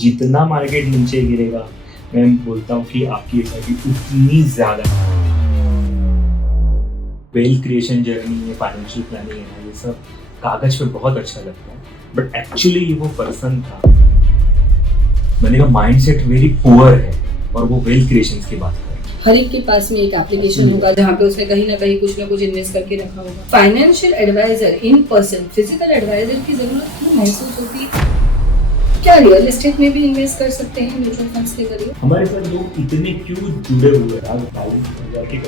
जितना मार्केट नीचे गिरेगा मैं बोलता हूँ कि आपकी एसआईपी उतनी ज़्यादा वेल्थ क्रिएशन जर्नी है, फाइनेंशियल प्लानिंग है, ये सब कागज पे बहुत अच्छा लगता है, बट एक्चुअली ये वो पर्सन था, मैंने कहा माइंडसेट वेरी पुअर है और वो वेल्थ क्रिएशन की बात कर। हर एक के पास में एक एप्लीकेशन होगा जहाँ पे उसने कहीं ना कुछ इन्वेस्ट करके रखा होगा। Financial advisor in person, physical advisor की जरूरत क्यों महसूस होती है? क्या रियल एस्टेट में भी इन्वेस्ट कर सकते हैं म्यूचुअल फंड्स के जरिए? हमारे साथ लोग इतने क्यों जुड़े हुए हैं आज बाइक के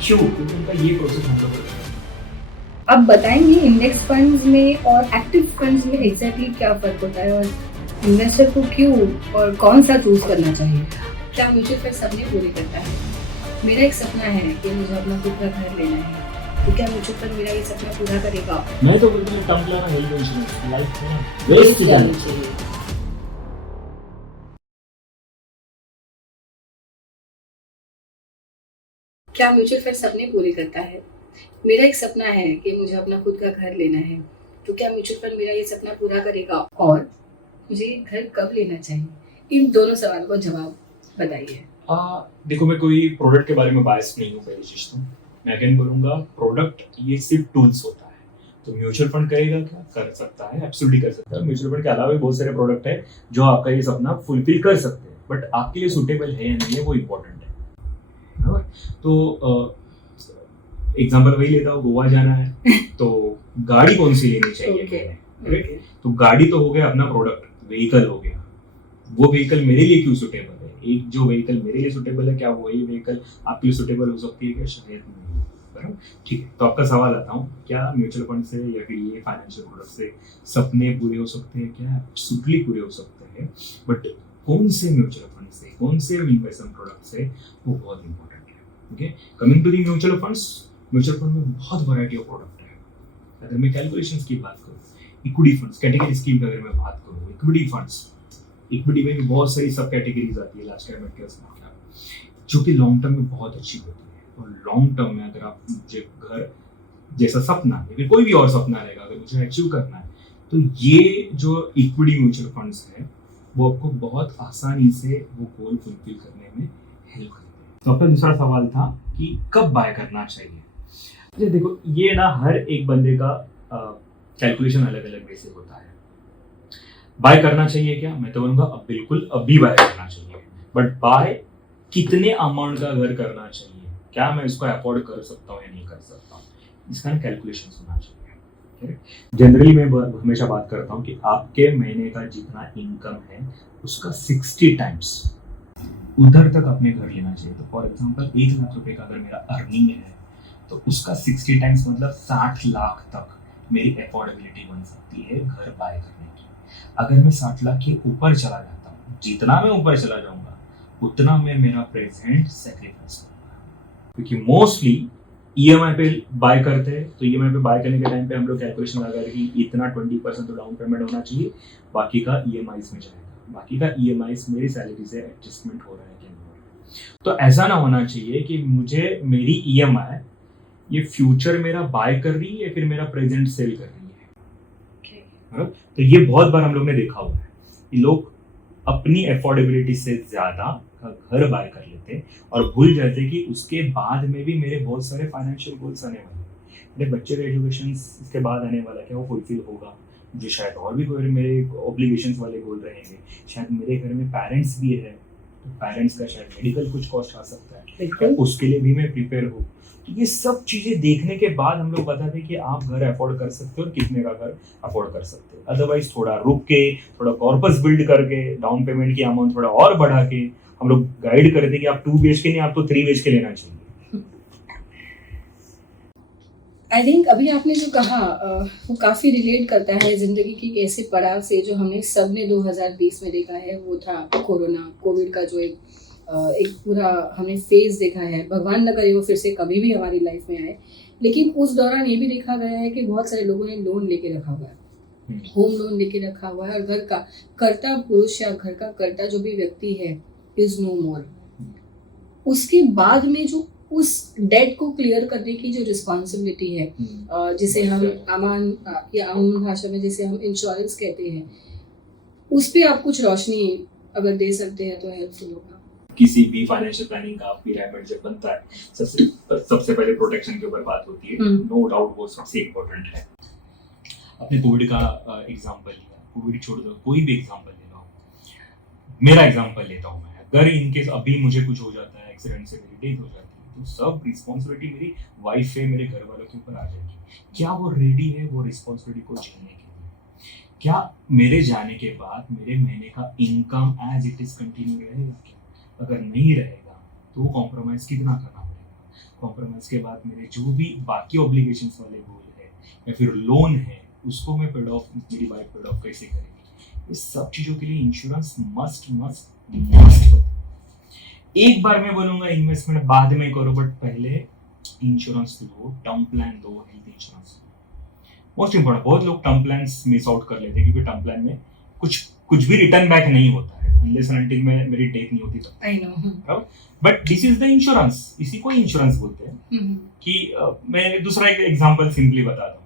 क्यों? क्योंकि उनका ये प्रोसेस हम लोग अब बताएंगे इंडेक्स फंड्स में और एक्टिव फंड्स में एग्जैक्टली क्या फर्क होता है और इन्वेस्टर को क्यों और कौन सा चूज करना चाहिए। क्या म्यूचुअल फंड सपने पूरे करता है? मेरा एक सपना है कि मुझे अपना खुद का घर लेना है, तो क्या म्यूचुअल फंड मेरा ये सपना पूरा करेगा? मैं तो बोलता हूँ term plan health insurance life में वेस्ट जानी चाहिए। क्या म्यूचुअल फंड सपने पूरे करता है? मेरा एक सपना है कि मुझे अपना खुद का घर लेना है, तो क्या म्यूचुअल फंड मेरा ये सपना पूरा करेगा और मुझे घर कब लेना चाहिए? इन दोनों सवालों का जवाब बताइए। देखो, मैं कोई प्रोडक्ट के बारे में बायस नहीं हूँ। पहली चीज तो मैं अगेन बोलूंगा, प्रोडक्ट ये सिर्फ टूल्स होता है। तो म्यूचुअल फंड करेगा क्या? कर सकता है, एब्सोल्युटली कर सकता है। म्यूचुअल फंड के अलावा भी बहुत सारे प्रोडक्ट है जो आपका ये सपना फुलफिल कर सकते हैं, बट आपके लिए सुटेबल है या नहीं है वो इम्पोर्टेंट है। तो एग्जाम्पल वही लेता हूँ, गोवा जाना है तो गाड़ी कौन सी लेनी चाहिए? राइट? तो गाड़ी तो हो गया अपना प्रोडक्ट, व्हीकल हो गया। वो व्हीकल मेरे लिए क्यों सुटेबल है? एक जो व्हीकल मेरे लिए सुटेबल है, क्या वही व्हीकल आपके लिए सुटेबल हो सकती है क्या? शायद नहीं। बराबर, ठीक है। तो आपका सवाल आता हूँ, क्या म्यूचुअल फंड से या फिर ये फाइनेंशियल प्रोडक्ट से सपने पूरे हो सकते हैं? क्या एब्सोल्युटली पूरे हो सकते हैं, बट कौन से म्यूचुअल फंड से, कौन से इन्वेस्टमेंट प्रोडक्ट से, वो बहुत इंपॉर्टेंट है। Okay, coming to the mutual funds, mutual fund में बहुत वैरायटी ऑफ प्रोडक्ट है। अगर मैं कैलकुलेशंस की बात करूँ, इक्विटी फंड्स कैटेगरी स्कीम की अगर मैं बात करूँ, इक्विटी फंड्स, इक्विटी में भी बहुत सारी सब कैटेगरीज आती है, large cap, mid cap, small cap, जो कि लॉन्ग टर्म में बहुत अच्छी होती है। और लॉन्ग टर्म में अगर आप मुझे घर जैसा सपना है, फिर कोई भी और सपना रहेगा, अगर मुझे अचीव करना है, तो ये जो इक्विटी म्यूचुअल फंड्स है वो आपको बहुत आसानी से वो गोल फुलफिल करने में हेल्प करते हैं। तो आपका दूसरा सवाल था कि कब बाय करना चाहिए। देखो, ये ना हर एक बंदे का कैलकुलेशन अलग अलग वे से होता है। बाय करना चाहिए क्या? मैं तो बोलूँगा अब बिल्कुल अभी बाय करना चाहिए, बट बाय कितने अमाउंट का घर करना चाहिए, क्या मैं इसको अफोर्ड कर सकता हूँ या नहीं कर सकता हूँ, इसका कैलकुलेशन होना चाहिए। जनरली मैं हमेशा बात करता हूँ कि आपके महीने का जितना इनकम है उसका 60 टाइम्स उधर तक अपने घर लेना चाहिए। तो फॉर एग्जाम्पल 1 लाख रुपए का अगर मेरा अर्निंग है तो उसका 60 टाइम्स मतलब 60 लाख तक मेरी अफोर्डेबिलिटी बन सकती है घर बाय करने की। अगर मैं 60 लाख के ऊपर चला जाता हूँ, जितना मैं ऊपर चला जाऊंगा उतना मैं मेरा प्रेजेंट सेक्रीफाइस करूंगा, क्योंकि मोस्टली ईएमआई पे बाय करते हैं। तो ईएमआई पे बाय करने के टाइम पे हम लोग कैलकुलेशन लगा रहे हैं कि इतना 20% तो डाउन पेमेंट होना चाहिए, बाकी का ईएमआईस में जाएगा, बाकी का ईएमआईस मेरी सैलरी से एडजस्टमेंट हो रहा है कि नहीं हो रहा है। तो ऐसा ना होना चाहिए कि मुझे मेरी ईएमआई ये फ्यूचर मेरा बाय कर रही है या फिर मेरा प्रेजेंट सेल कर रही है। तो ये बहुत बार हम लोग ने देखा हुआ है कि लोग अपनी अफोर्डेबिलिटी से ज्यादा घर बाय कर लेते हैं और भूल जाते हैं कि उसके बाद में भी मेरे बहुत सारे फाइनेंशियल गोल्स आने वाले हैं। मेरे बच्चे का एजुकेशन इसके बाद आने वाला है, क्या वो फुलफिल होगा? मुझे शायद और भी कोई मेरे ऑब्लिगेशंस वाले गोल रहेंगे। शायद मेरे घर में पेरेंट्स भी है, तो पेरेंट्स का शायद मेडिकल कुछ कॉस्ट आ सकता है, उसके लिए भी मैं प्रिपेयर हूँ। तो ये सब चीजें देखने के बाद हम लोग बताते हैं कि आप घर अफोर्ड कर सकते हो और कितने का घर अफोर्ड कर सकते हो। अदरवाइज थोड़ा रुक के, थोड़ा कॉर्पस बिल्ड करके, डाउन पेमेंट की अमाउंट थोड़ा और बढ़ा के हम लोग गाइड करते हैं कि आप 2 BHK नहीं, आपको 3 BHK लेना चाहिए। आई थिंक अभी आपने जो कहा वो काफ़ी रिलेट करता है जिंदगी की ऐसे पड़ाव से जो हमने सब ने 2020 में देखा है। वो था कोविड का जो एक पूरा हमने फेज देखा है। भगवान न करे वो फिर से कभी भी हमारी लाइफ में आए, लेकिन उस दौरान ये भी देखा गया है कि बहुत सारे लोगों ने लोन लेके रखा हुआ है, होम लोन लेके रखा हुआ है, और घर का कर्ता पुरुष या घर का कर्ता जो भी व्यक्ति है इज नो मोर। उसके बाद में जो उस डेट को क्लियर करने की जो रिस्पॉन्सिबिलिटी है, जिसे हम आम भाषा में जिसे हम इंश्योरेंस कहते हैं, उस पे आप कुछ रोशनी अगर दे सकते हैं तो हेल्पफुल होगा। किसी भी फाइनेंशियल प्लानिंग का पिरामिड जब बनता है, सबसे पहले प्रोटेक्शन के ऊपर बात होती है। नो डाउट वो सबसे इम्पोर्टेंट है। अपने कोविड का एग्जांपल लिया, कोविड छोड़ दो, कोई भी एग्जांपल ले लो, मेरा एग्जांपल लेता हूँ मैं। अगर इनकेस अभी मुझे कुछ हो जाता है, एक्सीडेंट से मेरी डेथ हो जाती है, तो सब रिस्पॉन्सिबिलिटी मेरी वाइफ है, मेरे घर वालों के ऊपर आ जाएगी। क्या वो रेडी है वो रिस्पॉन्सिबिलिटी को झेलने के लिए? क्या मेरे जाने के बाद मेरे महीने का income as it is continue रहेगा क्या? अगर नहीं रहेगा तो कॉम्प्रोमाइज कितना करना पड़ेगा? कॉम्प्रोमाइज के बाद मेरे जो भी बाकी ऑब्लिगेशंस वाले गोल है या फिर लोन है, उसको मैं पेड ऑफ, मेरी वाइफ पेड ऑफ कैसे करेगी? इस सब चीजों के लिए इंश्योरेंस मस्ट होता है। एक बार मैं बोलूंगा इन्वेस्टमेंट बाद में करो, बट पहले इंश्योरेंस लो, टर्म प्लान लो, हेल्थ इंश्योरेंस लो। मोस्ट इंपोर्टेंट, बहुत लोग टर्म प्लान मिस आउट कर लेते हैं क्योंकि टर्म प्लान में कुछ भी रिटर्न बैक नहीं होता है अनलेस एंड अनटिल मेरी डेथ नहीं होती तब। I know, but this is the insurance, इसी को इंश्योरेंस बोलते हैं। कि मैं दूसरा एक एग्जांपल सिंपली बताता हूँ।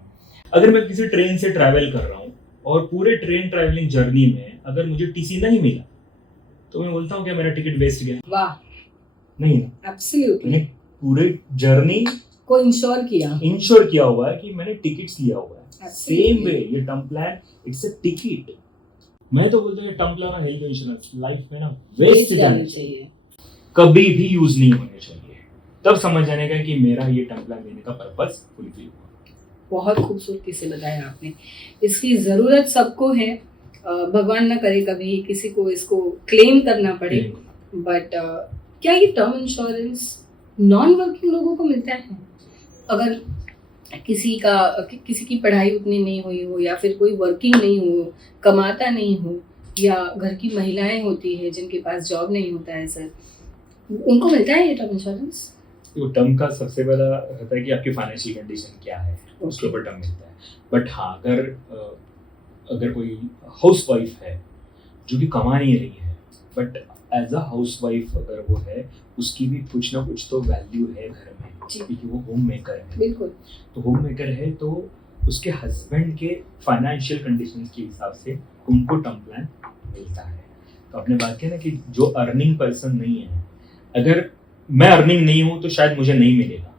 अगर मैं किसी ट्रेन से ट्रैवल कर रहा हूँ और पूरे ट्रेन ट्रैवलिंग जर्नी में अगर मुझे टीसी नहीं मिला, तो मैं बोलता हूँ क्या मेरा टिकट वेस्ट गया? वाह, नहीं ना, एब्सोल्युटली। पूरे जर्नी को इंश्योर किया हुआ है कि मैंने टिकट्स लिया हुआ है। सेम वे ये term plan, it's a ticket. मैं तो बोलता हूँ टर्म प्लान और हेल्थ इंश्योरेंस लाइफ में ना वेस्ट जाने चाहिए, कभी भी यूज नहीं होने चाहिए। तब समझ जाने का कि मेरा ये टर्म प्लान लेने का पर्पस फुलफिल हुआ। बहुत खूबसूरती से बताया आपने। इसकी ज़रूरत सबको है। भगवान ना करे कभी किसी को इसको क्लेम करना पड़े, बट क्या ये टर्म इंश्योरेंस नॉन वर्किंग लोगों को मिलता है? अगर किसी की पढ़ाई उतनी नहीं हुई हो, या फिर कोई वर्किंग नहीं हो, कमाता नहीं हो, या घर की महिलाएं होती है जिनके पास जॉब नहीं होता है सर, उनको मिलता है ये टर्म इंश्योरेंस? तो टर्म का सबसे पहला रहता है कि आपकी फाइनेंशियल कंडीशन क्या है, उसके ऊपर टर्म मिलता है। बट हाँ, अगर कोई हाउस वाइफ है जो कि कमा नहीं रही है, but as a housewife अगर वो है, उसकी भी कुछ ना कुछ तो वैल्यू है घर में, क्योंकि वो होम मेकर है। बिल्कुल। तो होम मेकर है तो उसके हस्बैंड के फाइनेंशियल कंडीशंस के हिसाब से उनको टर्म प्लान मिलता है। तो आपने बात किया ना कि जो अर्निंग पर्सन नहीं है, अगर मैं अर्निंग नहीं हूँ तो शायद मुझे नहीं मिलेगा,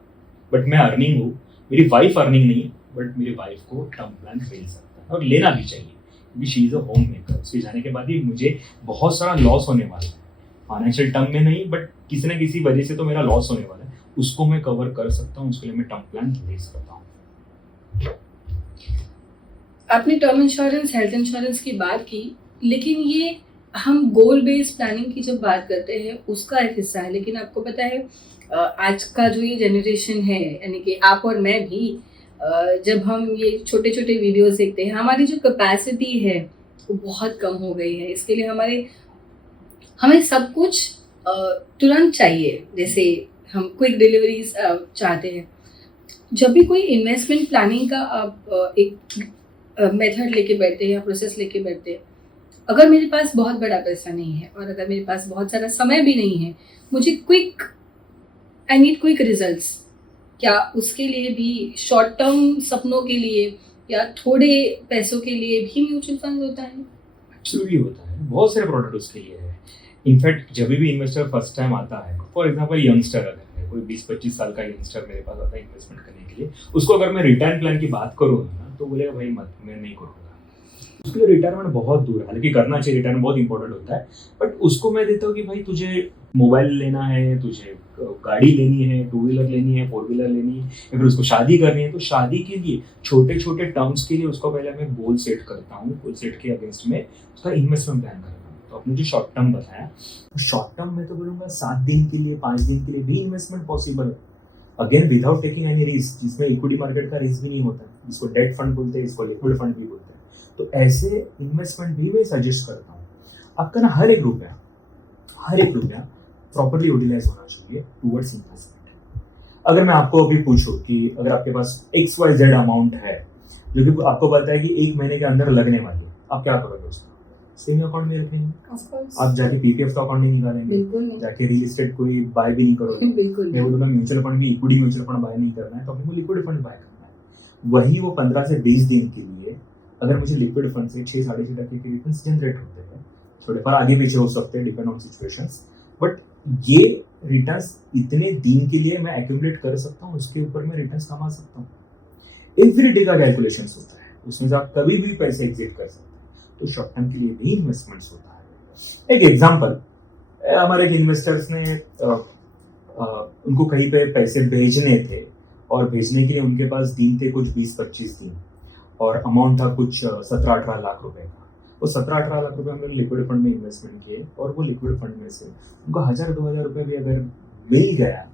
बट मैं अर्निंग हूँ, मेरी वाइफ अर्निंग नहीं है, बट मेरी वाइफ को टर्म प्लान मिल सकता है और लेना भी चाहिए, क्योंकि she is a home maker. उसके जाने के बाद ही मुझे बहुत सारा लॉस होने वाला है, फाइनेंशियल टर्म में नहीं, बट किसी ना किसी वजह से तो मेरा लॉस होने वाला है, उसको मैं कवर कर सकता हूँ, उसके लिए मैं टर्म प्लान ले सकता हूँ। आपने टर्म इंश्योरेंस, हेल्थ इंश्योरेंस की बात की, लेकिन ये हम गोल बेस्ड प्लानिंग की जब बात करते हैं उसका एक हिस्सा है। लेकिन आपको पता है आज का जो ये जनरेशन है, यानी कि आप और मैं भी, जब हम ये छोटे छोटे वीडियोस देखते हैं, हमारी जो कैपेसिटी है वो बहुत कम हो गई है। इसके लिए हमें सब कुछ तुरंत चाहिए, जैसे हम क्विक डिलीवरीज चाहते हैं। जब भी कोई इन्वेस्टमेंट प्लानिंग का आप एक मेथड लेके बैठते हैं या प्रोसेस लेके बैठते हैं, अगर मेरे पास बहुत बड़ा पैसा नहीं है और अगर मेरे पास बहुत सारा समय भी नहीं है, मुझे आई नीड क्विक रिजल्ट्स, क्या उसके लिए भी शॉर्ट टर्म सपनों के लिए या थोड़े पैसों के लिए भी म्यूचुअल फंड होता है? एब्सोल्युटली होता है, बहुत सारे प्रोडक्ट उसके लिए है। इनफैक्ट जब भी इन्वेस्टर फर्स्ट टाइम आता है, फॉर एग्जांपल यंगस्टर अगर है, कोई 20-25 साल का यंगस्टर मेरे पास आता है इन्वेस्टमेंट करने के लिए, उसको अगर मैं रिटर्न प्लान की बात करूँ ना, तो बोलेगा भाई मत, मैं नहीं करूँगा। उसके लिए रिटायरमेंट बहुत दूर है, हालांकि करना चाहिए, रिटायरमेंट बहुत इंपॉर्टेंट होता है, बट उसको मैं देता हूँ कि भाई तुझे मोबाइल लेना है, तुझे गाड़ी लेनी है, 2 व्हीलर लेनी है, 4 व्हीलर लेनी है, या फिर उसको शादी करनी है, तो शादी के लिए छोटे छोटे टर्म्स के लिए उसको पहले मैं गोल सेट करता हूँ, गोल सेट के अगेंस्ट में उसका इन्वेस्टमेंट प्लान करता हूँ। तो आपने जो शॉर्ट टर्म बताया, तो शॉर्ट टर्म में तो बोलूँगा 7 दिन के लिए, 5 दिन के लिए भी इन्वेस्टमेंट पॉसिबल है, again without taking any risk, जिसमें इक्विटी मार्केट का रिस्क भी नहीं होता, इसको डेट फंड बोलते हैं, इसको लिक्विड फंड भी बोलते हैं। तो ऐसे इन्वेस्टमेंट भी मैं सजेस्ट करता हूँ। आपका ना हर एक रुपया प्रॉपर्ली यूटिलाइज होना चाहिए टूवर्ड्स इन्वेस्टमेंट। अगर मैं आपको अभी पूछूं कि अगर आपके पास XYZ अमाउंट है जो कि आपको पता है कि 1 महीने के अंदर लगने वाली है, आप क्या करोगे? उसको सेविंग अकाउंट में रखेंगे, आप जाके PPF का अकाउंट नहीं निकालेंगे, जाके रियल एस्टेट कोई बाय भी नहीं करोगे। मैं बोलूँगा म्यूचुअल फंड भी, इक्विटी म्यूचुअल फंड बाय नहीं करना है, तो आपको लिक्विड फंड बाय करना है। वही वो 15 से 20 दिन के लिए अगर मुझे लिक्विड फंड से 6-6.5% के रिटर्न जनरेट होते हैं, थोड़े पर आगे पीछे हो सकते हैं डिपेंड ऑन सिचुएशंस, बट ये रिटर्न्स इतने दिन के लिए मैं एक्यूमुलेट कर सकता हूँ, उसके ऊपर मैं रिटर्न्स कमा सकता हूँ। इन्फिनिटी का कैलकुलेशंस होता है, उसमें से आप कभी भी पैसे एग्जिट कर सकते हैं, तो शॉर्ट टर्म के लिए भी इन्वेस्टमेंट्स होता है। एक एग्जांपल, हमारे एक इन्वेस्टर्स ने उनको कहीं पे पैसे भेजने थे और भेजने के लिए उनके पास दिन थे कुछ 20-25 दिन और अमाउंट था कुछ 17-18 लाख रुपए का। वो 17-18 लाख रुपए हमने लिक्विड फंड में इन्वेस्टमेंट किए और वो लिक्विड फंड में से उनको 1000-2000 रुपए भी अगर मिल गया,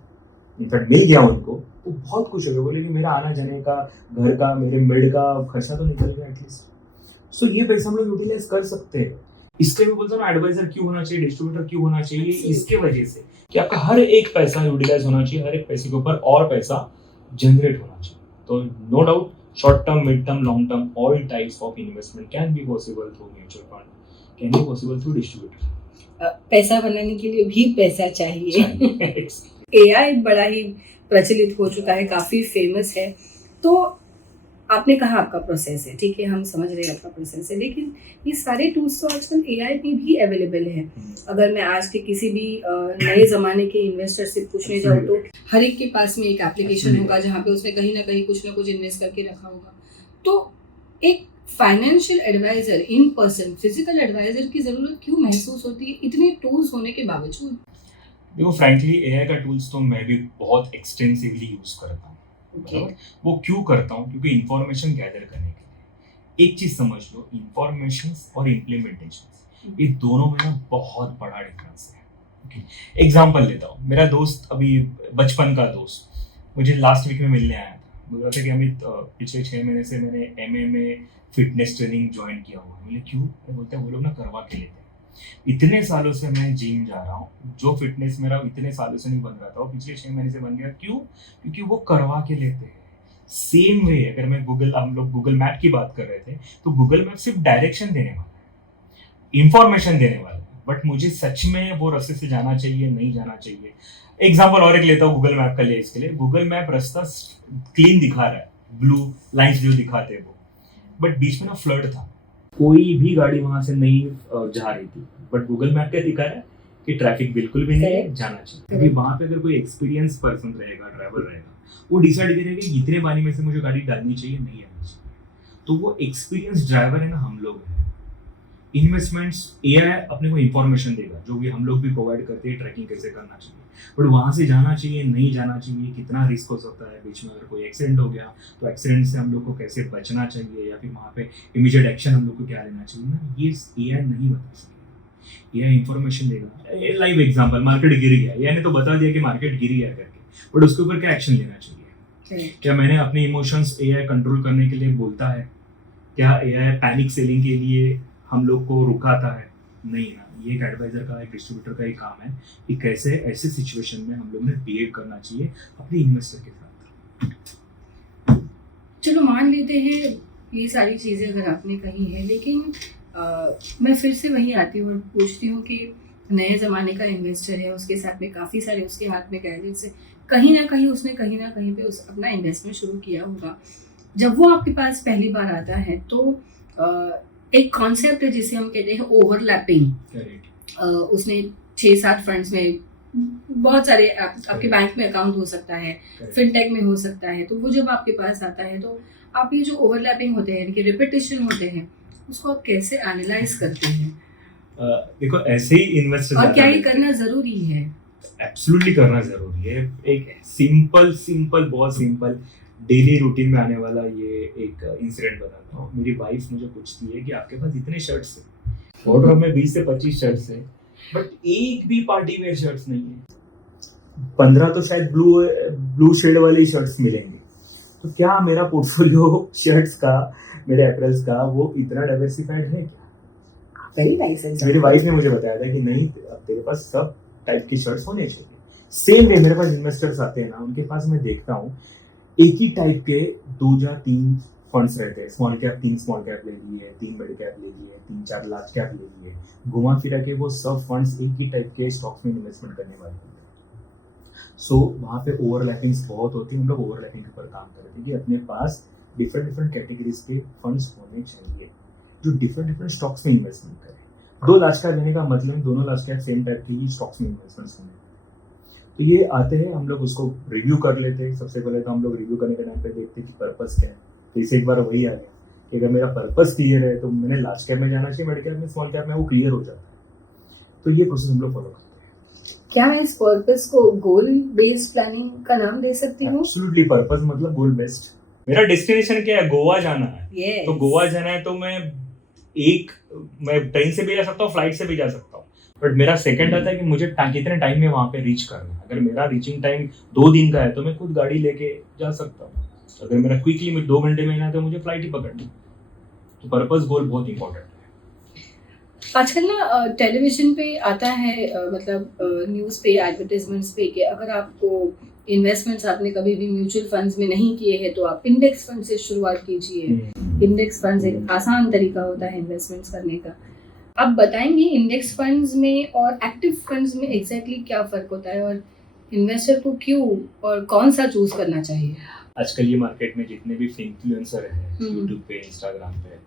इनफैक्ट मिल गया उनको, वो बहुत खुश हो गए, बोले कि मेरा आना जाने का, घर का, मेरे मेड का खर्चा तो निकल गया एटलीस्ट। सो ये पैसा हम लोग यूटिलाइज कर सकते हैं। इसलिए मैं बोलता हूँ एडवाइजर क्यों होना चाहिए, डिस्ट्रीब्यूटर क्यों होना चाहिए, इसके वजह से कि आपका हर एक पैसा यूटिलाइज होना चाहिए, हर एक पैसे के ऊपर और पैसा जनरेट होना चाहिए। तो no doubt short term, mid term, long term, all types of investment can be possible through mutual fund, can be possible through distributor. पैसा बनाने के लिए भी पैसा चाहिए। एआई बड़ा ही प्रचलित हो चुका है, काफी फेमस है। तो आपने कहा आपका प्रोसेस है, ठीक है, हम समझ रहे हैं आपका प्रोसेस है, लेकिन ये सारे टूल्स तो आजकल एआई पे भी अवेलेबल है। अगर मैं आज के किसी भी नए जमाने के इन्वेस्टर से पूछने जाऊँ तो हर एक के पास में एक एप्लीकेशन होगा जहाँ पे उसने कहीं ना कुछ इन्वेस्ट करके रखा होगा। तो एक financial advisor, in person physical advisor की जरूरत क्यों महसूस होती है इतने टूल्स होने के बावजूद? देखो फ्रैंकली एआई का टूल्स तो मैं भी बहुत एक्सटेंसिवली यूज करता हूँ। वो क्यों करता हूँ? क्योंकि इंफॉर्मेशन गैदर करने के लिए। एक चीज समझ लो, इंफॉर्मेशन और इम्प्लीमेंटेशन, ये दोनों में ना बहुत बड़ा डिफरेंस है। एग्जाम्पल लेता हूँ, मेरा दोस्त, अभी बचपन का दोस्त, मुझे लास्ट वीक में मिलने आया था। बोल रहा था कि अमित पिछले 6 महीने से मैंने एमए में फिटनेस ट्रेनिंग ज्वाइन किया हुआ। बोले क्यों? बोलते हैं वो लोग ना करवा के लेते हैं। इतने सालों से मैं जिम जा रहा हूँ, जो फिटनेस मेरा इतने सालों से नहीं बन रहा था वो पिछले 6 महीने से बन गया। क्यों? क्योंकि वो करवा के लेते हैं। सेम वे अगर मैं हम लोग गूगल मैप की बात कर रहे थे, तो गूगल मैप सिर्फ डायरेक्शन देने वाला है, इंफॉर्मेशन देने वाला है, बट मुझे सच में वो रास्ते से जाना चाहिए, नहीं जाना चाहिए। एग्जाम्पल और एक लेता हूँ गूगल मैप का लिए। इसके लिए गूगल मैप रास्ता क्लीन दिखा रहा है, ब्लू लाइन्स जो दिखाते हैं वो, बट बीच में ना फ्लड था, कोई भी गाड़ी वहां से नहीं जा रही थी, बट गूगल मैप क्या दिखा रहा है कि ट्रैफिक बिल्कुल भी नहीं जाना चाहिए। क्योंकि वहां पे अगर कोई एक्सपीरियंस पर्सन रहेगा, ड्राइवर रहेगा, वो डिसाइड करेगा कि इतने पानी में से मुझे गाड़ी डालनी चाहिए, नहीं आनी चाहिए। तो वो एक्सपीरियंस ड्राइवर है ना, हम लोग हैं। इन्वेस्टमेंट्स एआई अपने को इंफॉर्मेशन देगा, जो भी हम लोग भी प्रोवाइड करते हैं, ट्रैकिंग कैसे करना चाहिए, बट वहां से जाना चाहिए, नहीं जाना चाहिए, कितना रिस्क हो सकता है, बीच में अगर कोई एक्सीडेंट हो गया तो एक्सीडेंट से हम लोग को कैसे बचना चाहिए, या फिर वहाँ पे इमीडिएट एक्शन हम लोग को क्या लेना चाहिए ना, ये एआई नहीं बता सकता। एआई इंफॉर्मेशन देगा। लाइव एग्जांपल, मार्केट गिर गया, एआई ने तो बता दिया कि मार्केट गिर गया करके, बट उसके ऊपर क्या एक्शन लेना चाहिए? क्या मैंने अपने इमोशंस एआई कंट्रोल करने के लिए बोलता है? क्या एआई पैनिक सेलिंग के लिए हम लोग को रुकाता है? नहीं ना। ये एक एडवाइजर का, एक डिस्ट्रीब्यूटर का ही काम है कि कैसे ऐसे सिचुएशन में हम लोग ने बिहेव करना चाहिए अपने इन्वेस्टर के साथ। चलो मान लेते हैं ये सारी चीज़ें अगर आपने कही है, लेकिन मैं फिर से वही आती हूँ और पूछती हूँ कि नए ज़माने का इन्वेस्टर है, उसके साथ में काफ़ी सारे उसके हाथ में गैजेट्स है, कहीं ना कहीं पे उस अपना इन्वेस्टमेंट शुरू किया होगा। जब वो आपके पास पहली बार आता है तो एक कॉन्सेप्ट है जिसे हम कहते हैं ओवरलैपिंग। उसने 6-7 फंड्स में बहुत सारे आपके बैंक में अकाउंट हो सकता है, फिनटेक में हो सकता है, तो वो जब आपके पास आता है तो आप ये जो ओवरलैपिंग होते हैं, यानी कि रिपीटिशन होते हैं, उसको आप कैसे एनालाइज करते हैं? देखो ऐसे ही इन्वेस्टर, और क्या ये करना जरूरी है? एब्सोल्युटली करना जरूरी है। एक सिंपल बहुत सिंपल डेली रूटीन में आने वाला ये एक इंसिडेंट बताता हूँ। मेरी वाइफ मुझे पूछती है कि आपके पास इतने शर्ट्स हैं, वार्डरोब में 20 से 25 शर्ट्स हैं, बट एक भी पार्टी वेयर शर्ट्स नहीं है। 15 तो शायद ब्लू शेड वाली शर्ट्स मिलेंगे। तो क्या मेरा पोर्टफोलियो शर्ट्स का, मेरे एप्रल्स का, वो इतना डाइवर्सिफाइड है क्या? Very nice. मेरी वाइफ ने मुझे बताया था कि नहीं, अब तेरे पास सब टाइप की शर्ट्स होने चाहिए। सेम वे मेरे पास इन्वेस्टर्स आते हैं ना, उनके पास मैं देखता हूँ एक ही टाइप के 2 या 3 फंड्स रहते हैं। स्मॉल कैप 3 स्मॉल कैप ले लिए, 3 मिड कैप ले लिए, 3-4 लार्ज कैप ले लिए, घुमा फिरा के वो सब फंड्स एक ही टाइप के स्टॉक में इन्वेस्टमेंट करने वाले होते हैं। सो वहाँ पे ओवरलैपिंग्स बहुत होती है। हम लोग ओवरलैपिंग के ऊपर काम करते हैं कि अपने पास डिफरेंट डिफरेंट कैटेगरीज के फंड्स होने चाहिए जो डिफरेंट डिफरेंट स्टॉक्स में इन्वेस्टमेंट करें। 2 लाख का लेने का मतलब दोनों लाख का सेम टाइप के ही स्टॉक्स में इन्वेस्टमेंट्स होने। तो ये आते हैं, हम लोग उसको रिव्यू कर लेते हैं। सबसे पहले तो हम लोग रिव्यू करने के टाइम पे देखते हैं कि पर्पस क्या है। तो इसे एक बार वही आ गया कि अगर मेरा पर्पस क्लियर है तो मैंने लार्ज कैप में जाना चाहिए, मिड कैप में, स्मॉल कैप में, वो क्लियर हो जाता है। तो ये प्रोसेस हम लोग फॉलो करते हैं। क्या मैं इस पर्पस को गोल बेस्ड प्लानिंग का नाम दे सकती हूँ? एब्सोल्युटली, पर्पस मतलब गोल बेस्ड। मेरा डेस्टिनेशन क्या है? गोवा जाना है। Yes. तो गोवा जाना है तो मैं ट्रेन से भी जा सकता हूँ, फ्लाइट से भी जा सकता हूँ, बट मेरा सेकंड आता है कि मुझे कितने टाइम में वहां पे रीच करना है। अगर मेरा रीचिंग टाइम 2 दिन का है तो मैं खुद गाड़ी लेके जा सकता हूँ। अगर मेरा क्विकली में 2 घंटे में ना तो मुझे फ्लाइट ही पकड़नी। तो पर्पस गोल बहुत इंपॉर्टेंट है। आजकल ना टेलीविजन पे आता है मतलब न्यूज़ पे, एडवर्टाइजमेंट्स पे कि अगर आपको इन्वेस्टमेंट्स आपने कभी भी म्यूचुअल फंड्स में नहीं किए हैं तो आप इंडेक्स फंड से शुरुआत कीजिए। इंडेक्स फंड्स एक आसान तरीका होता है इन्वेस्टमेंट्स करने का। आप बताएंगे इंडेक्स फंड्स में और एक्टिव फंड्स में एग्जैक्टली क्या फ़र्क होता है और इन्वेस्टर को क्यों और कौन सा चूज करना चाहिए? आजकल ये मार्केट में जितने भी इन्फ्लुएंसर हैं यूट्यूब पे, इंस्टाग्राम पे,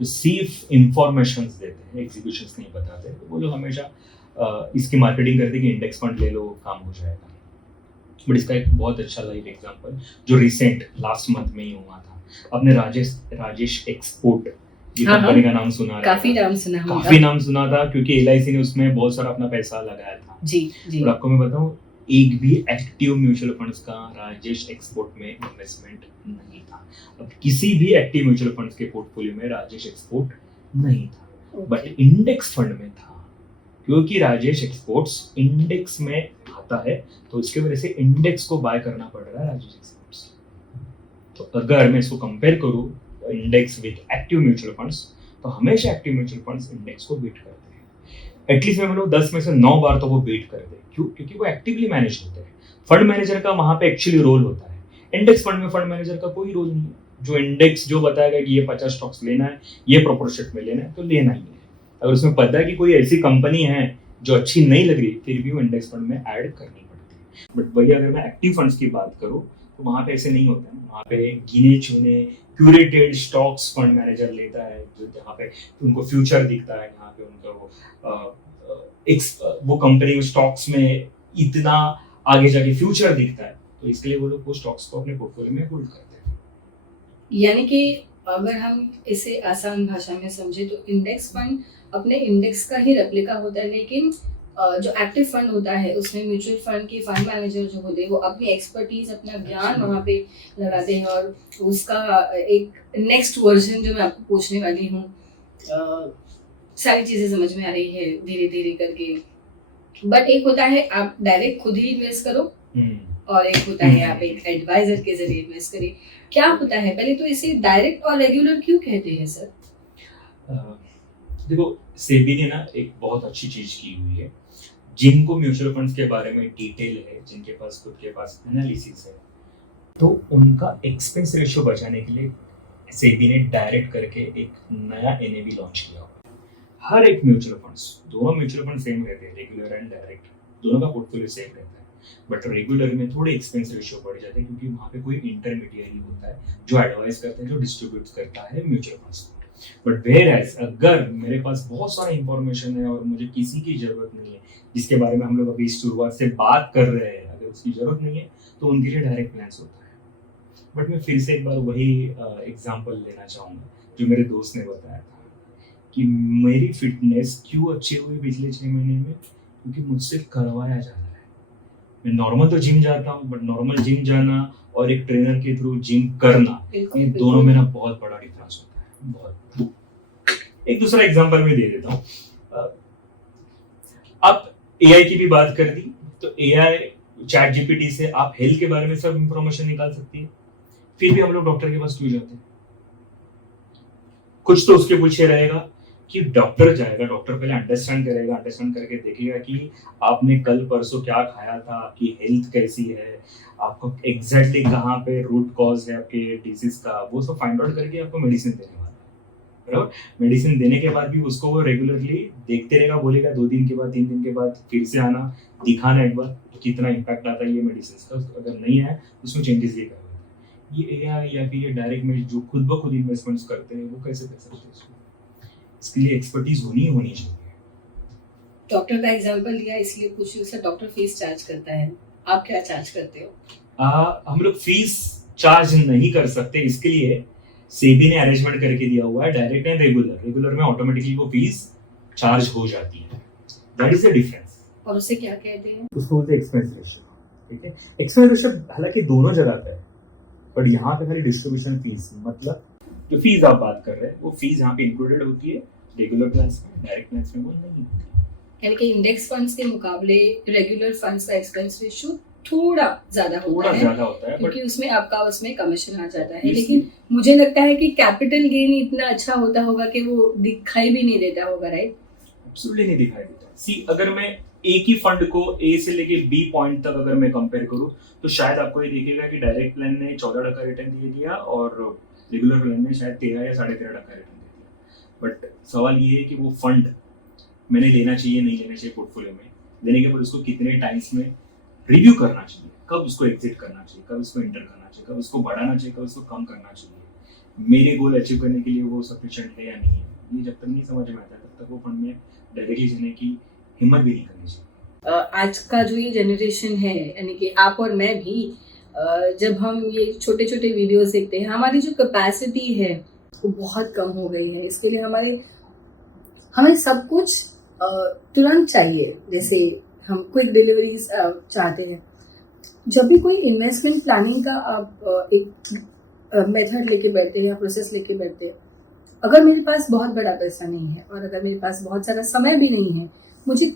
जो सिर्फ इंफॉर्मेशन देते हैं, एग्जीक्यूशंस नहीं बताते, तो वो लोग हमेशा इसकी मार्केटिंग करते हैं कि इंडेक्स फंड ले लो, काम हो जाएगा। बट इसका एक बहुत अच्छा लाइव एग्जांपल जो रिसेंट लास्ट मंथ में ही हुआ था, अपने राजेश एक्सपोर्ट, ये हाँ, कंपनी का नाम सुना रहा काफी था। नाम सुना था क्योंकि एलआईसी ने उसमें बहुत सारा अपना पैसा लगाया था। जी। और आपको मैं बताऊं, एक भी एक्टिव म्यूचुअल फंड्स का राजेश एक्सपोर्ट में इन्वेस्टमेंट नहीं था। अब किसी भी एक्टिव म्यूचुअल फंड्स के पोर्टफोलियो में राजेश एक्सपोर्ट नहीं था, बट इंडेक्स फंड में था। क्योंकि राजेश एक्सपोर्ट्स इंडेक्स में आता है तो इसके वजह से इंडेक्स को बाय करना पड़ रहा है राजेश एक्सपोर्ट्स। तो अगर मैं इसको कंपेयर करूं index with active mutual funds, तो हमेशा एक्टिव म्यूचुअल फंड्स इंडेक्स को बीट करते हैं। एटलीस्ट मैं बोलूं 10 में से 9 बार तो वो बीट करते हैं। क्यों? क्योंकि वो एक्टिवली मैनेज होते हैं। फंड मैनेजर का वहां पे एक्चुअली रोल होता है। इंडेक्स फंड में फंड मैनेजर का कोई रोल नहीं है। जो इंडेक्स जो बताएगा कि ये 50 स्टॉक्स लेना है, ये प्रोपोर्शन में लेना है, तो लेना ही है। अगर उसमें पता है कि कोई ऐसी कंपनी है जो अच्छी नहीं लग रही, फिर भी वो इंडेक्स फंड में ऐड करनी पड़ती है। बट वही अगर मैं एक्टिव फंड्स की बात करूं तो वहां पे ऐसे नहीं होता है। वहां पे गिने चुने क्यूरेटेड स्टॉक्स फंड मैनेजर लेता है, जो जहाँ पे उनको फ्यूचर दिखता है, यहाँ पे उनको वो कंपनी स्टॉक्स में इतना आगे जाके फ्यूचर दिखता है, तो इसके लिए वो लोग वो स्टॉक्स को अपने पोर्टफोलियो में होल्ड करते हैं। यानी कि अगर हम इसे आसान भाषा में समझे तो इंडेक्स फंड अपने इंडेक्स का ही रेप्लिका होता है, लेकिन जो एक्टिव फंड होता है उसमें म्यूचुअल फंड के फंड मैनेजर जो होते हैं वो अपनी एक्सपर्टीज, अपना ज्ञान वहाँ पे लगाते हैं और उसका एक नेक्स्ट वर्जन जो मैं आपको पूछने वाली हूँ, सारी चीज़ें समझ में आ रही है धीरे धीरे करके। बट एक होता है आप डायरेक्ट खुद ही इन्वेस्ट करो और एक होता है आप एक एडवाइजर के जरिए इन्वेस्ट करिए। क्या होता है? पहले तो इसे डायरेक्ट और रेगुलर क्यों कहते हैं सर? देखो, सेबी ने ना एक बहुत अच्छी चीज की हुई है। जिनको म्यूचुअल फंड्स के बारे में डिटेल है, जिनके पास खुद के पास एनालिसिस है, तो उनका एक्सपेंस रेशियो बचाने के लिए सेबी ने डायरेक्ट करके एक नया एनएवी लॉन्च किया हुआ है। हर एक म्यूचुअल फंड्स, दोनों म्यूचुअल फंड सेम रहते हैं, रेगुलर एंड डायरेक्ट, दोनों का पोर्टफोलियो सेम रहता है। बट रेगुलर में थोड़े एक्सपेंस रेशियो बढ़ जाते हैं क्योंकि वहाँ पे कोई इंटरमीडियरी होता है जो एडवाइस करता है, जो डिस्ट्रीब्यूट करता है म्यूचुअल फंड्स को। बट वेयर एज अगर मेरे पास बहुत सारा इंफॉर्मेशन है और मुझे किसी की जरूरत नहीं है, जिसके बारे में हम लोग अभी शुरुआत से बात कर रहे हैं, अगर उसकी जरूरत नहीं है तो उनके लिए डायरेक्ट प्लान्स होता है। बट मैं फिर से एक बार वही एग्जांपल लेना चाहूँगा जो मेरे दोस्त ने बताया था कि मेरी फिटनेस क्यों अच्छी हुई पिछले 6 महीने में, क्योंकि मुझसे करवाया जा रहा है। मैं नॉर्मल तो जिम जाता हूँ, बट नॉर्मल जिम जाना और एक ट्रेनर के थ्रू जिम करना, ये दोनों में ना बहुत बड़ा डिफरेंस होता है। बहुत। एक दूसरा एग्जांपल मैं दे देता हूँ। आप एआई की भी बात कर दी, तो एआई चैट जीपीटी से आप हेल्थ के बारे में सब इंफॉर्मेशन निकाल सकती है। फिर भी हम लोग डॉक्टर के पास क्यों जाते हैं? कुछ तो उसके पीछे रहेगा कि डॉक्टर जाएगा, डॉक्टर पहले अंडरस्टैंड करेगा, अंडरस्टैंड करके देखेगा कि आपने कल परसों क्या खाया था, आपकी हेल्थ कैसी है, आपको एग्जैक्टली कहाँ पे रूट कॉज है आपके डिजीज का, वो सब फाइंड आउट करके आपको मेडिसिन देने वाला है। बराबर। मेडिसिन देने के बाद भी उसको वो रेगुलरली देखते रहेगा, बोलेगा 2 दिन के बाद, 3 दिन के बाद फिर से आना, दिखाना एक बार कितना इम्पैक्ट आता है ये मेडिसिन का। अगर नहीं है उसमें चेंजेस भी करेगा। ये एआई या फिर ये डायरेक्ट में जो खुद ब खुद इन्वेस्टमेंट्स करते हैं वो कैसे कर सकते हैं इसको? इसके लिए एक्सपर्टीज होनी चाहिए। डॉक्टर का एग्जांपल लिया इसलिए पूछ रही हूँ सर, डॉक्टर फीस चार्ज करता है, आप क्या चार्ज करते हो? हम लोग फीस चार्ज नहीं कर सकते, इसके लिए सेबी ने अरेंजमेंट करके दिया हुआ है डायरेक्ट एंड रेगुलर में ऑटोमेटिकली वो फीस चार्ज हो जाती है। That is the difference. और उसे क्या कहते हैं? उसको बोलते हैं एक्सपेंस रेशियो। ठीक है, एक्सपेंस रेशियो हालांकि दोनों जगह पे है, बट यहाँ पे खाली डिस्ट्रीब्यूशन फीस, मतलब जो फीस आप बात कर रहे हैं वो फीस यहाँ पे इंक्लूडेड होती है रेगुलर प्लान्स में, डायरेक्ट प्लान्स में वो नहीं होती। यानी कि इंडेक्स फंड्स के मुकाबले रेगुलर फंड्स का एक्सपेंस रेशियो थोड़ा ज्यादा होता है क्योंकि उसमें आपका उसमें कमिशन आ जाता है, लेकिन मुझे लगता है कि कैपिटल गेन इतना अच्छा होता होगा कि वो दिखाई भी नहीं देता होगा, राइट? एब्सोल्युटली नहीं दिखाई देता। सी, अगर मैं एक ही फंड को ए से लेके बी पॉइंट तक अगर मैं कंपेयर करूं तो शायद आपको ये दिखेगा कि डायरेक्ट प्लान ने 14% रिटर्न दे दिया और रेगुलर प्लान ने शायद 13 या 13.5% रिटर्न दे दिया। बट सवाल ये है कि वो फंड मैंने लेना चाहिए नहीं लेना चाहिए पोर्टफोलियो में, लेने के बाद उसको कितने टाइम्स में रिव्यू करना चाहिए, कब उसको एग्जिट करना चाहिए, कब उसको एंटर करना चाहिए, कब उसको बढ़ाना चाहिए, कब उसको कम करना चाहिए, मेरे गोल अचीव करने के लिए वो सफिशिएंट है या नहीं है, ये जब तक नहीं समझ में आता तब तक वो फंड में डायरेक्टली जाने की हिम्मत भी नहीं करनी चाहिए। आज का जो ये जनरेशन है, यानी कि आप और मैं भी, जब हम ये छोटे छोटे वीडियोस देखते हैं, हमारी जो कैपेसिटी है वो बहुत कम हो गई है। इसके लिए हमें सब कुछ तुरंत चाहिए, जैसे हम क्विक डिलीवरीज चाहते हैं। जब भी कोई इन्वेस्टमेंट प्लानिंग का आप एक मेथड लेके बैठते हैं या प्रोसेस लेके बैठते हैं, अगर मेरे पास बहुत बड़ा पैसा नहीं है और अगर मेरे पास बहुत सारा समय भी नहीं है, मुझे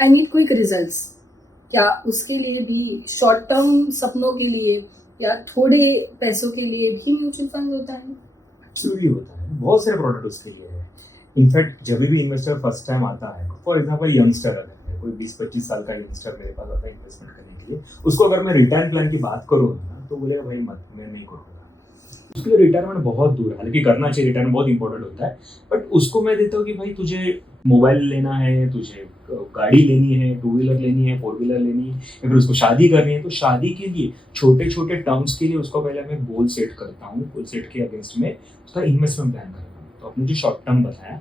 आई नीड क्विक रिजल्ट्स, क्या उसके लिए भी शॉर्ट टर्म सपनों के लिए या थोड़े पैसों के लिए भी म्यूचुअल फंड होता है? एब्सोल्युटली होता है, बहुत सारे प्रोडक्ट उसके लिए है। इनफैक्ट जब भी इन्वेस्टर फर्स्ट टाइम आता है, फॉर एग्जांपल यंगस्टर अगर है, कोई 20-25 साल का यंगस्टर मेरे पास आता है इन्वेस्टमेंट करने के लिए, उसको अगर मैं रिटर्न प्लान की बात करूँ ना तो बोलेगा भाई मत, मैं नहीं करूँगा। उसके लिए रिटायरमेंट बहुत दूर है, हालांकि करना चाहिए, रिटायरमेंट बहुत इंपॉर्टेंट होता है, बट उसको मैं देता हूँ कि भाई तुझे मोबाइल लेना है, तुझे गाड़ी लेनी है, 2 व्हीलर लेनी है, 4 व्हीलर लेनी है, या फिर उसको शादी करनी है, तो शादी के लिए छोटे छोटे टर्म्स के लिए उसको पहले मैं गोल सेट करता हूँ, गोल सेट के अगेंस्ट में उसका इन्वेस्टमेंट प्लान करता हूँ। तो आपने जो शॉर्ट टर्म बताया,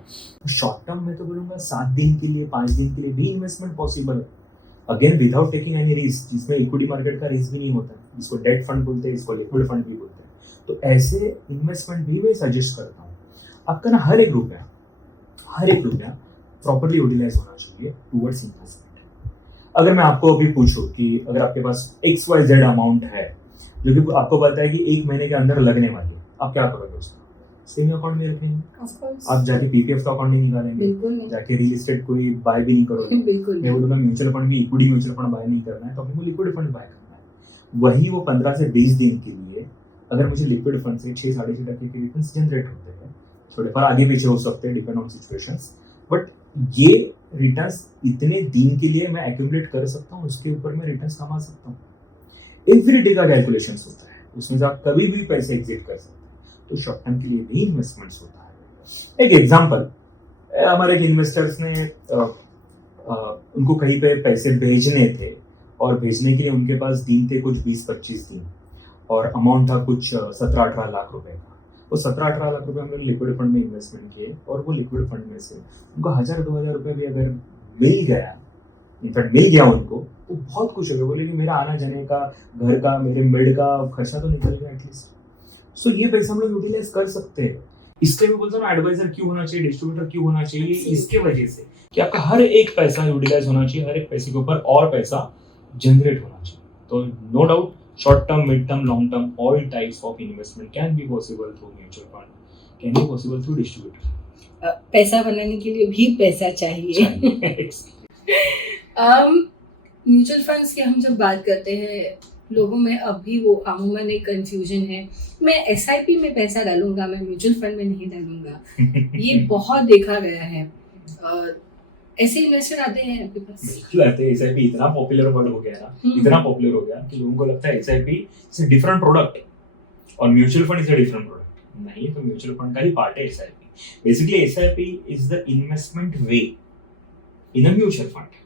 शॉर्ट टर्म में तो बोलूँगा 7 दिन के लिए, 5 दिन के लिए भी इन्वेस्टमेंट पॉसिबल है, again without taking any risk, जिसमें इक्विटी मार्केट का रिस्क भी नहीं होता, जिसको डेट फंड बोलते हैं, इसको लिक्विड फंड भी बोलते हैं। तो ऐसे इन्वेस्टमेंट भी मैं सजेस्ट करता हूँ। आपका ना हर एक रुपया प्रॉपर्ली यूटिलाइज होना चाहिए टूवर्ड्स इन्वेस्टमेंट। अगर मैं आपको अभी पूछूं कि अगर आपके पास XYZ अमाउंट है जो कि आपको पता है कि 1 महीने के अंदर लगने वाली है, आप क्या करोगे? उसको सेविंग अकाउंट में रखेंगे, आप जाके PPF का अकाउंट नहीं निकालेंगे, जाके रियल एस्टेट कोई बाय भी नहीं करोगे। मैं बोलूँगा म्यूचुअल फंड भी, इक्विटी म्यूचुअल फंड बाय नहीं करना है तो अपने को लिक्विड फंड बाय करना है। वही वो 15 से 20 दिन के लिए अगर मुझे लिक्विड फंड से 6-6.5% के रिटर्न्स जनरेट होते हैं, थोड़े पर आगे पीछे हो सकते हैं डिपेंड ऑन सिचुएशंस, बट ये रिटर्न्स इतने दिन के लिए मैं एक्यूमुलेट कर सकता हूँ, उसके ऊपर मैं रिटर्न्स कमा सकता हूँ। इन्फिनिटी का कैलकुलेशंस होता है, उसमें से आप कभी भी पैसे एग्जिट कर सकते हैं। तो शॉर्ट टर्म के लिए भी इन्वेस्टमेंट्स होता है। एक एग्जांपल, हमारे एक इन्वेस्टर्स ने उनको कहीं पे पैसे भेजने थे और भेजने के लिए उनके पास दिन थे कुछ 20-25 दिन और अमाउंट था कुछ 17-18 लाख रुपए का। वो 17-18 लाख रुपए हमने लिक्विड फंड में इन्वेस्टमेंट किए और वो लिक्विड फंड में से उनको 1000-2000 रुपए भी अगर मिल गया उनको, तो बहुत खुश हो गए, बोले कि मेरा आना जाने का, घर का, मेरे मेड का खर्चा तो निकल गया एटलीस्ट। सो ये पैसा हम लोग यूटिलाइज कर सकते हैं। इसलिए मैं बोलता हूँ एडवाइजर क्यों होना चाहिए, डिस्ट्रीब्यूटर क्यों होना चाहिए, इसके वजह से कि आपका हर एक पैसा यूटिलाइज होना चाहिए, हर एक पैसे के ऊपर और पैसा जनरेट होना चाहिए। तो no doubt short term, mid term, long term, all types of investment can be possible through mutual fund, can be possible through distributor. पैसा बनाने के लिए भी पैसा चाहिए। म्यूचुअल फंड्स की हम जब बात करते हैं, लोगों में अभी वो अमूमन एक कंफ्यूजन है, मैं SIP में पैसा डालूंगा, मैं म्यूचुअल फंड में नहीं डालूंगा। ये बहुत देखा गया है। ऐसे इन्वेस्टर आते हैं आपके पास? बिल्कुल आते हैं। SIP इतना पॉपुलर वर्ड हो गया ना, इतना पॉपुलर हो गया कि लोगों को लगता है SIP is a different product और mutual fund is a different product. नहीं, तो म्यूचुअल फंड का ही पार्ट है SIP। Basically SIP is the investment way in a mutual fund,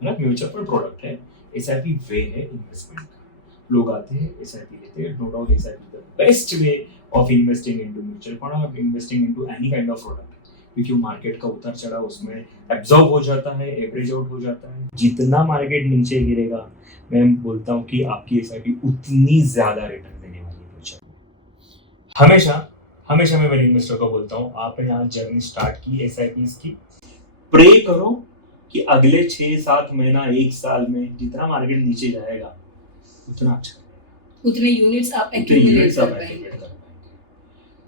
मतलब म्यूचुअल फंड प्रोडक्ट है, SIP वे है इन्वेस्टमेंट का। लोग आते हैं SIP लेते हैं. No doubt SIP the best way of investing into mutual fund और investing into any kind of product, क्योंकि मार्केट का उतार चढ़ाव उसमें एब्जॉर्ब हो जाता है, एवरेज आउट हो जाता है. जितना मार्केट नीचे गिरेगा मैं बोलता हूँ कि आपकी SIP उतनी ज्यादा रिटर्न देने वाली है फ्यूचर. हमेशा मैं मेरे इन्वेस्टर को बोलता हूँ, आपने यहाँ जर्नी स्टार्ट की SIPs की, प्रे करो कि अगले 6-7 महीना 1 साल में जितना मार्केट नीचे जाएगा उतना अच्छा, उतने यूनिट्स आप एक्यूमुलेट कर पाएंगे.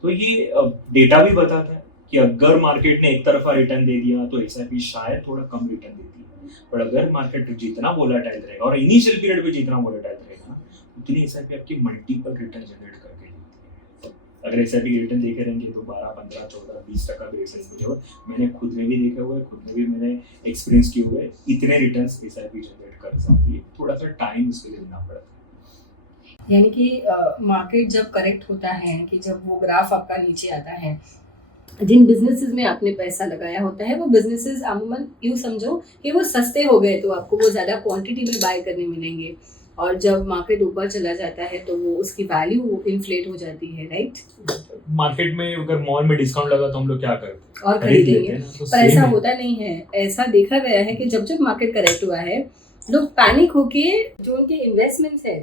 तो ये डेटा भी बताता है कि अगर मार्केट ने एक तरफा रिटर्न दे दिया तो SIP शायद थोड़ा कम रिटर्न देती है, पर अगर मार्केट जितना वोलेटाइल रहेगा और इनिशियल पीरियड में जितना वोलेटाइल रहेगा उतनी SIP आपकी मल्टीपल रिटर्न जनरेट करके देती है. अगर SIP की रिटर्न देखे रहेंगे तो 12, 15, 14, 20% बेसिस पे जो मैंने खुद में भी देखे हुए, खुद में भी मैंने एक्सपीरियंस किए हुए, इतने रिटर्न्स SIP जनरेट कर सकती है. थोड़ा सा टाइम उसके लिए देना पड़ता है. यानी कि मार्केट जब करेक्ट होता है, कि जब वो ग्राफ आपका नीचे आता है, जिन बिजनेसेस में आपने पैसा लगाया होता है वो बिजनेसेस अमूमन यूँ समझो कि वो सस्ते हो गए, तो आपको वो ज़्यादा क्वांटिटी में बाय करने मिलेंगे, और जब मार्केट ऊपर चला जाता है तो वो उसकी वैल्यू इन्फ्लेट हो जाती है, राइट. मार्केट में अगर मॉल में डिस्काउंट लगा तो हम लोग क्या करते हैं और खरीदेंगे, लेते हैं ना, तो पर ऐसा same है. होता नहीं है. ऐसा देखा गया है कि जब जब मार्केट करेक्ट हुआ है, लोग पैनिक होके जो उनके इन्वेस्टमेंट्स है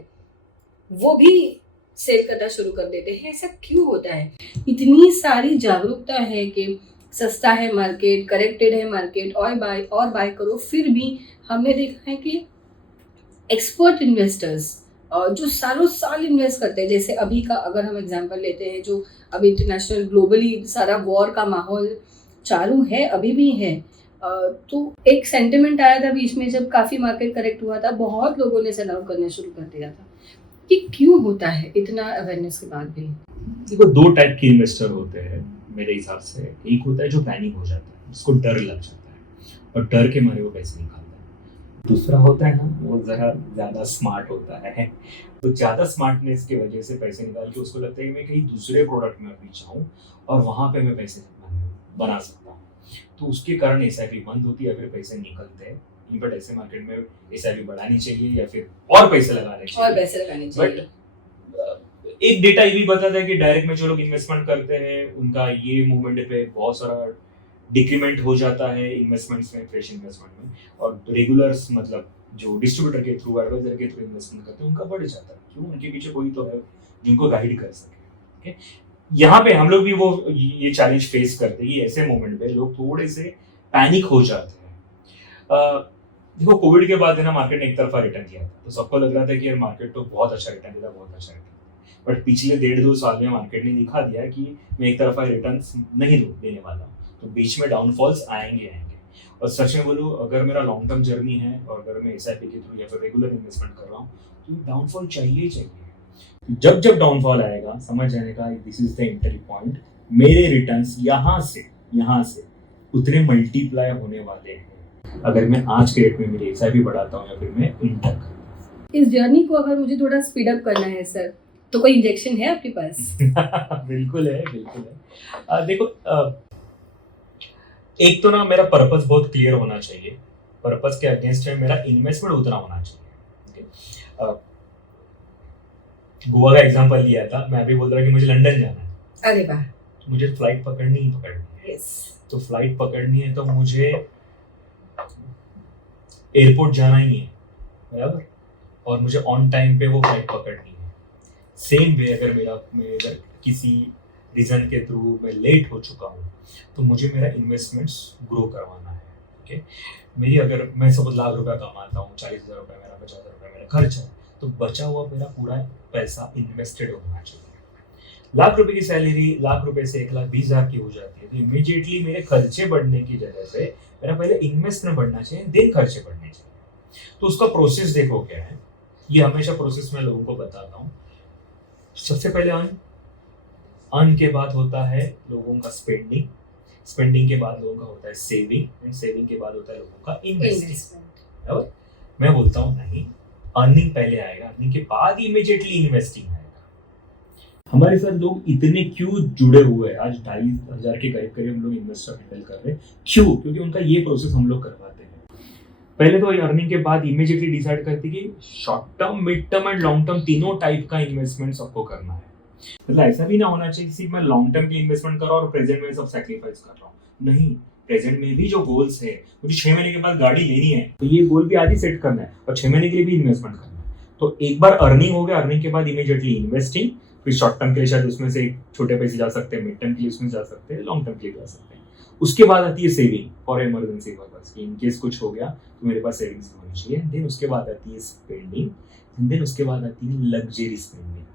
वो भी सेल करना शुरू कर देते हैं. ऐसा क्यों होता है? इतनी सारी जागरूकता है कि सस्ता है मार्केट, करेक्टेड है मार्केट, और बाय करो, फिर भी हमने देखा है कि एक्सपर्ट इन्वेस्टर्स जो सालों साल इन्वेस्ट करते हैं, जैसे अभी का अगर हम एग्जांपल लेते हैं, जो अभी इंटरनेशनल ग्लोबली सारा वॉर का माहौल चालू है, अभी भी है, तो एक सेंटिमेंट आया था बीच में जब काफ़ी मार्केट करेक्ट हुआ था, बहुत लोगों ने सेल आउट करना शुरू कर दिया था. कि क्यों होता है इतना अवेयरनेस के बाद भी? देखो, 2 टाइप के इन्वेस्टर होते हैं मेरे हिसाब से. एक होता है जो पैनिक हो जाता है, उसको डर लग जाता है और डर के मारे वो पैसे निकालता है. दूसरा होता है ना, वो जरा ज़्यादा स्मार्ट होता है, तो ज़्यादा स्मार्टनेस की वजह से पैसे निकाल के उसको लगता है कि मैं कहीं दूसरे प्रोडक्ट में अभी जाऊँ और वहाँ पे मैं पैसे बना सकता हूँ, तो उसके कारण SIP बंद होती है, फिर पैसे निकलते हैं. बट ऐसे मार्केट में SIP बढ़ानी चाहिए या फिर और पैसे लगाने चाहिए. बट एक डेटा ये भी बताता है कि डायरेक्ट में जो लोग इन्वेस्टमेंट करते हैं उनका ये मूवमेंट पे बहुत सारा डिक्रीमेंट हो जाता है इन्वेस्टमेंट्स में, फ्रेश इन्वेस्टमेंट में, और रेगुलर्स मतलब जो डिस्ट्रीब्यूटर के थ्रू, एडवाइजर के थ्रू इन्वेस्टमेंट करते हैं उनका बढ़ जाता है. क्यों? उनके पीछे कोई तो है जिनको गाइड कर सके. यहाँ पे हम लोग भी वो ये चैलेंज फेस करते हैं कि ऐसे मोमेंट पे लोग थोड़े से पैनिक हो जाते हैं. देखो, कोविड के बाद है ना, मार्केट ने एक तरफा रिटर्न दिया था, तो सबको लग रहा था कि यार मार्केट तो बहुत अच्छा रिटर्न देता, बहुत अच्छा रिटर्न. बट पिछले 1.5-2 साल में मार्केट ने दिखा दिया कि मैं एक तरफा रिटर्न नहीं देने वाला हूँ, तो बीच में डाउनफॉल्स आएंगे. और सच में बोलूँ, अगर मेरा लॉन्ग टर्म जर्नी है और अगर मैं SIP के थ्रू या फिर रेगुलर इन्वेस्टमेंट कर रहा हूँ तो डाउनफॉल चाहिए. जब जब आएगा समझ जाने का, this is the entry point, मेरे रिटर्न्स यहाँ से उतने मल्टीप्लाई होने वाले हैं अगर मैं आज के रेट में मेरी SIP बढ़ाता हूँ या फिर मैं इंटर करता हूँ. इस जर्नी को अगर मुझे थोड़ा स्पीड अप करना है सर, तो कोई इंजेक्शन है आपके पास? बिल्कुल है. देखो, एक तो ना मेरा पर्पस बहुत क्लियर होना चाहिए. पर्पस के अगेंस्ट में मेरा इन्वेस्टमेंट उतना होना चाहिए. गोवा का एग्जांपल लिया था, मैं अभी बोल रहा कि मुझे लंदन जाना है. अरे वाह. तो मुझे फ्लाइट पकड़नी है. तो फ्लाइट पकड़नी है तो मुझे एयरपोर्ट जाना ही है, बराबर, और मुझे ऑन टाइम पे वो फ्लाइट पकड़नी है. सेम वे अगर मैं किसी रीजन के थ्रू मैं लेट हो चुका हूँ तो मुझे मेरा इन्वेस्टमेंट्स ग्रो करवाना है. ओके, मेरी अगर मैं सब लाख रुपया कमाता हूँ, 40,000 रुपये मेरा, 50,000 रुपये मेरा खर्चा है, तो बचा हुआ मेरा पूरा पैसा इन्वेस्टेड होना चाहिए. लाख रुपए की सैलरी लाख रुपए से 1,20,000 की हो जाती है, तो इमीडिएटली मेरे खर्चे बढ़ने की जगह से मेरा पहले इन्वेस्टमेंट बढ़ना चाहिए, देन खर्चे बढ़ने चाहिए. तो उसका प्रोसेस देखो क्या है, ये हमेशा प्रोसेस में लोगों को बताता हूँ. सबसे पहले अर्न के बाद होता है लोगों का स्पेंडिंग के बाद लोगों का होता है सेविंग, एंड सेविंग के बाद होता है लोगों का इन्वेस्टिंग. मैं बोलता हूँ नहीं, अर्निंग पहले आएगा, अर्निंग के बाद इमीडिएटली इन्वेस्टिंग आएगा. हमारे साथ लोग इतने क्यों जुड़े हुए हैं, आज 2,500 के करीब हम लोग इन्वेस्टर हैंडल कर रहे हैं. क्यों? क्योंकि उनका ये प्रोसेस हम लोग करवाते हैं. पहले तो अर्निंग के बाद इमीडिएटली डिसाइड करती कि short term, mid term and long term तीनों टाइप का इन्वेस्टमेंट सबको करना है। मतलब ऐसा भी ना होना चाहिए कि सिर्फ मैं लॉन्ग टर्म के इन्वेस्टमेंट कर रहा हूँ और प्रेजेंट में सब सैक्रिफाइस कर रहा हूँ। नहीं, प्रेजेंट में भी जो गोल्स है, मुझे 6 महीने के बाद गाड़ी लेनी है तो ये गोल भी आज ही सेट करना है और 6 महीने के लिए भी इन्वेस्टमेंट करना है। तो एक बार अर्निंग हो गया, अर्निंग के बाद इमीडिएटली इन्वेस्टिंग, फिर शॉर्ट टर्म के लिए शायद उसमें से छोटे पैसे जा सकते हैं, मिड टर्म के लिए उसमें जा सकते हैं, लॉन्ग टर्म के लिए जा सकते हैं। उसके बाद आती है सेविंग फॉर इमरजेंसी पर्पस, कि इन केस कुछ हो गया तो मेरे पास सेविंग्स होनी चाहिए। देन उसके बाद आती है स्पेंडिंग, देन उसके बाद आती है लग्जरी स्पेंडिंग।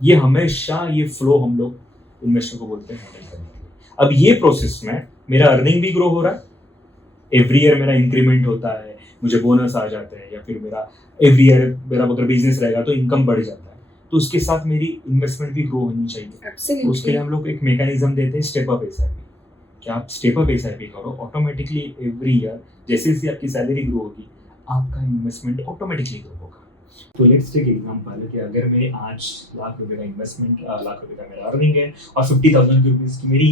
ये हमेशा ये फ्लो हम लोग इन्वेस्टर को बोलते हैं हैंडल करने के लिए। अब ये प्रोसेस में मेरा अर्निंग भी ग्रो हो रहा है, एवरी ईयर मेरा इंक्रीमेंट होता है, मुझे बोनस आ जाता है, या फिर मेरा एवरी ईयर मेरा अगर बिजनेस रहेगा तो इनकम बढ़ जाता है, तो उसके साथ मेरी इन्वेस्टमेंट भी ग्रो होनी चाहिए। उसके लिए हम लोग एक मैकेनिज्म देते हैं, स्टेप अप एसआईपी, कि आप स्टेप अप एसआईपी करो, ऑटोमेटिकली एवरी ईयर जैसे जैसे आपकी सैलरी ग्रो होगी आपका इन्वेस्टमेंट ऑटोमेटिकली ग्रो होगा। तो लेट्स टेक एग्जांपल कि अगर मेरे आज लाख रुपए का इन्वेस्टमेंट, लाख रुपए का मेरा अर्निंग है और 50,000 रुपीज की मेरी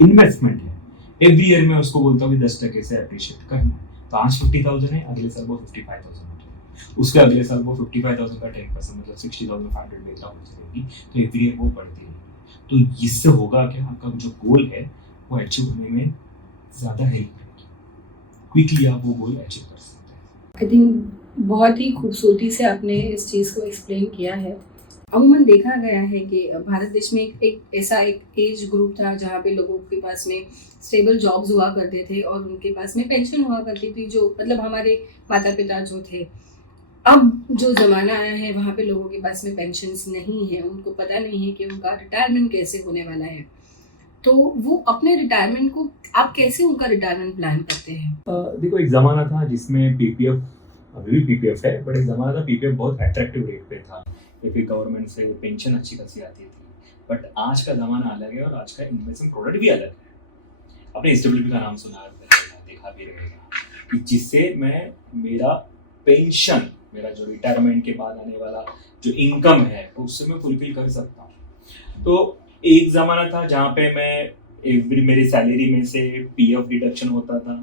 इन्वेस्टमेंट है, एवरी ईयर मैं उसको बोलता हूँ कि 10% से अप्रिशिएट करना है। तो आज 50,000 है, अगले साल वो 55,000 हो जाएगी, उसके अगले साल वो 55,000 का 10% मतलब 60,500 लेता हो जाएगी। तो एवरी ईयर वो बढ़ती रहेगी। तो इससे होगा क्या, आपका जो गोल है वो अचीव होने में ज़्यादा हेल्प करेगी, क्विकली आप वो गोल अचीव कर सकते हैं। आई थिंक बहुत ही खूबसूरती से आपने इस चीज़ को एक्सप्लेन किया है। अमूमन देखा गया है कि भारत देश में एक ऐसा एक एज ग्रुप था जहाँ पे लोगों के पास में स्टेबल जॉब्स हुआ करते थे और उनके पास में पेंशन हुआ करती थी, जो मतलब हमारे माता पिता जो थे। अब जो ज़माना आया है वहाँ पे लोगों के पास में पेंशन्स नहीं है, उनको पता नहीं है कि उनका रिटायरमेंट कैसे होने वाला है। तो वो अपने रिटायरमेंट को, आप कैसे उनका रिटायरमेंट प्लान करते हैं? देखो, एक ज़माना था जिसमें पीपीएफ, अभी भी पीपीएफ है, बट एक ज़माना था पीपीएफ बहुत अट्रैक्टिव रेट पे था, या फिर गवर्नमेंट से पेंशन अच्छी खासी आती थी। बट आज का ज़माना अलग है और आज का इन्वेस्टमेंट प्रोडक्ट भी अलग है। आपने एसडब्ल्यूपी का नाम सुना रहेगा, देखा भी रहेगा, कि जिससे मैं मेरा पेंशन, मेरा जो रिटायरमेंट के बाद आने वाला जो इनकम है उससे मैं फुलफिल कर सकता हूँ। तो एक ज़माना था जहाँ पे मैं मेरी सैलरी में से पीएफ डिडक्शन होता था,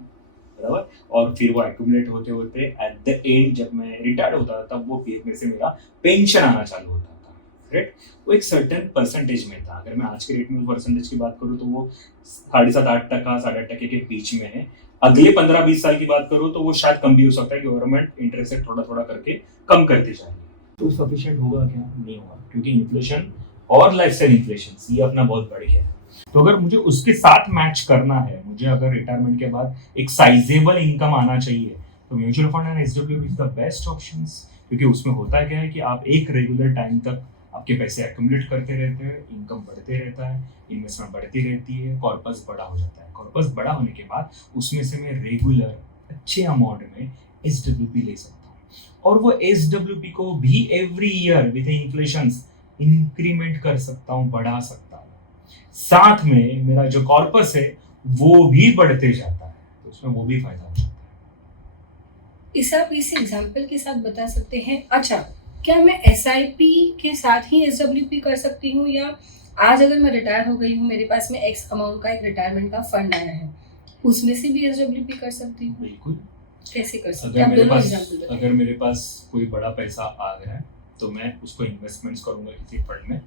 बराबर, और फिर वो एक्यूमुलेट होते होते एट द एंड जब मैं रिटायर्ड होता था तब वो पीएफ में से मेरा पेंशन आना चालू होता था, राइट। वो एक सर्टेन परसेंटेज में था। अगर मैं आज के रेट में परसेंटेज की बात करूँ तो वो 7.5-8%, 8% के बीच में है। अगले 15-20 साल की बात करूँ तो वो शायद कम भी हो सकता है, गवर्नमेंट इंटरेस्ट रेट थोड़ा थोड़ा करके कम करती जाएगी। तो सफिशिएंट होगा क्या? नहीं होगा, क्योंकि इन्फ्लेशन और लाइफस्टाइल इन्फ्लेशन ये अपना बहुत बढ़ गया है। तो अगर मुझे उसके साथ मैच करना है, मुझे अगर रिटायरमेंट के बाद एक साइजेबल इनकम आना चाहिए, तो mutual fund and SWP is the best options. क्योंकि उसमें होता क्या है कि आप एक रेगुलर टाइम तक आपके पैसे एक्यूमुलेट करते रहते हैं, इनकम बढ़ते रहता है, इन्वेस्टमेंट बढ़ती रहती है, कॉर्पस बड़ा हो जाता है। कॉर्पस बड़ा होने के बाद उसमें से मैं रेगुलर अच्छे अमाउंट में एसडब्ल्यूपी ले सकता हूँ, और वो एसडब्ल्यूपी को भी every year with inflation increment कर सकता हूँ, बढ़ा सकता हूँ। साथ में मेरा जो कॉर्पस है वो भी बढ़ते जाता है, तो उसमें वो भी फायदा हो जाता है। इसे आप इस एग्जाम्पल के साथ बता सकते हैं? अच्छा, क्या मैं एसआईपी के साथ ही एसडब्ल्यूपी कर सकती हूँ, या आज अगर मैं रिटायर हो गई हूँ, मेरे पास में एक्स अमाउंट का एक रिटायरमेंट का फंड आया है, उसमें से भी एसडब्ल्यूपी कर सकती हूँ? बिल्कुल। कैसे कर सकते हैं? अगर मेरे पास कोई बड़ा पैसा आ गया है तो मैं उसको इन्वेस्टमेंट्स करूंगा किसी फंड में,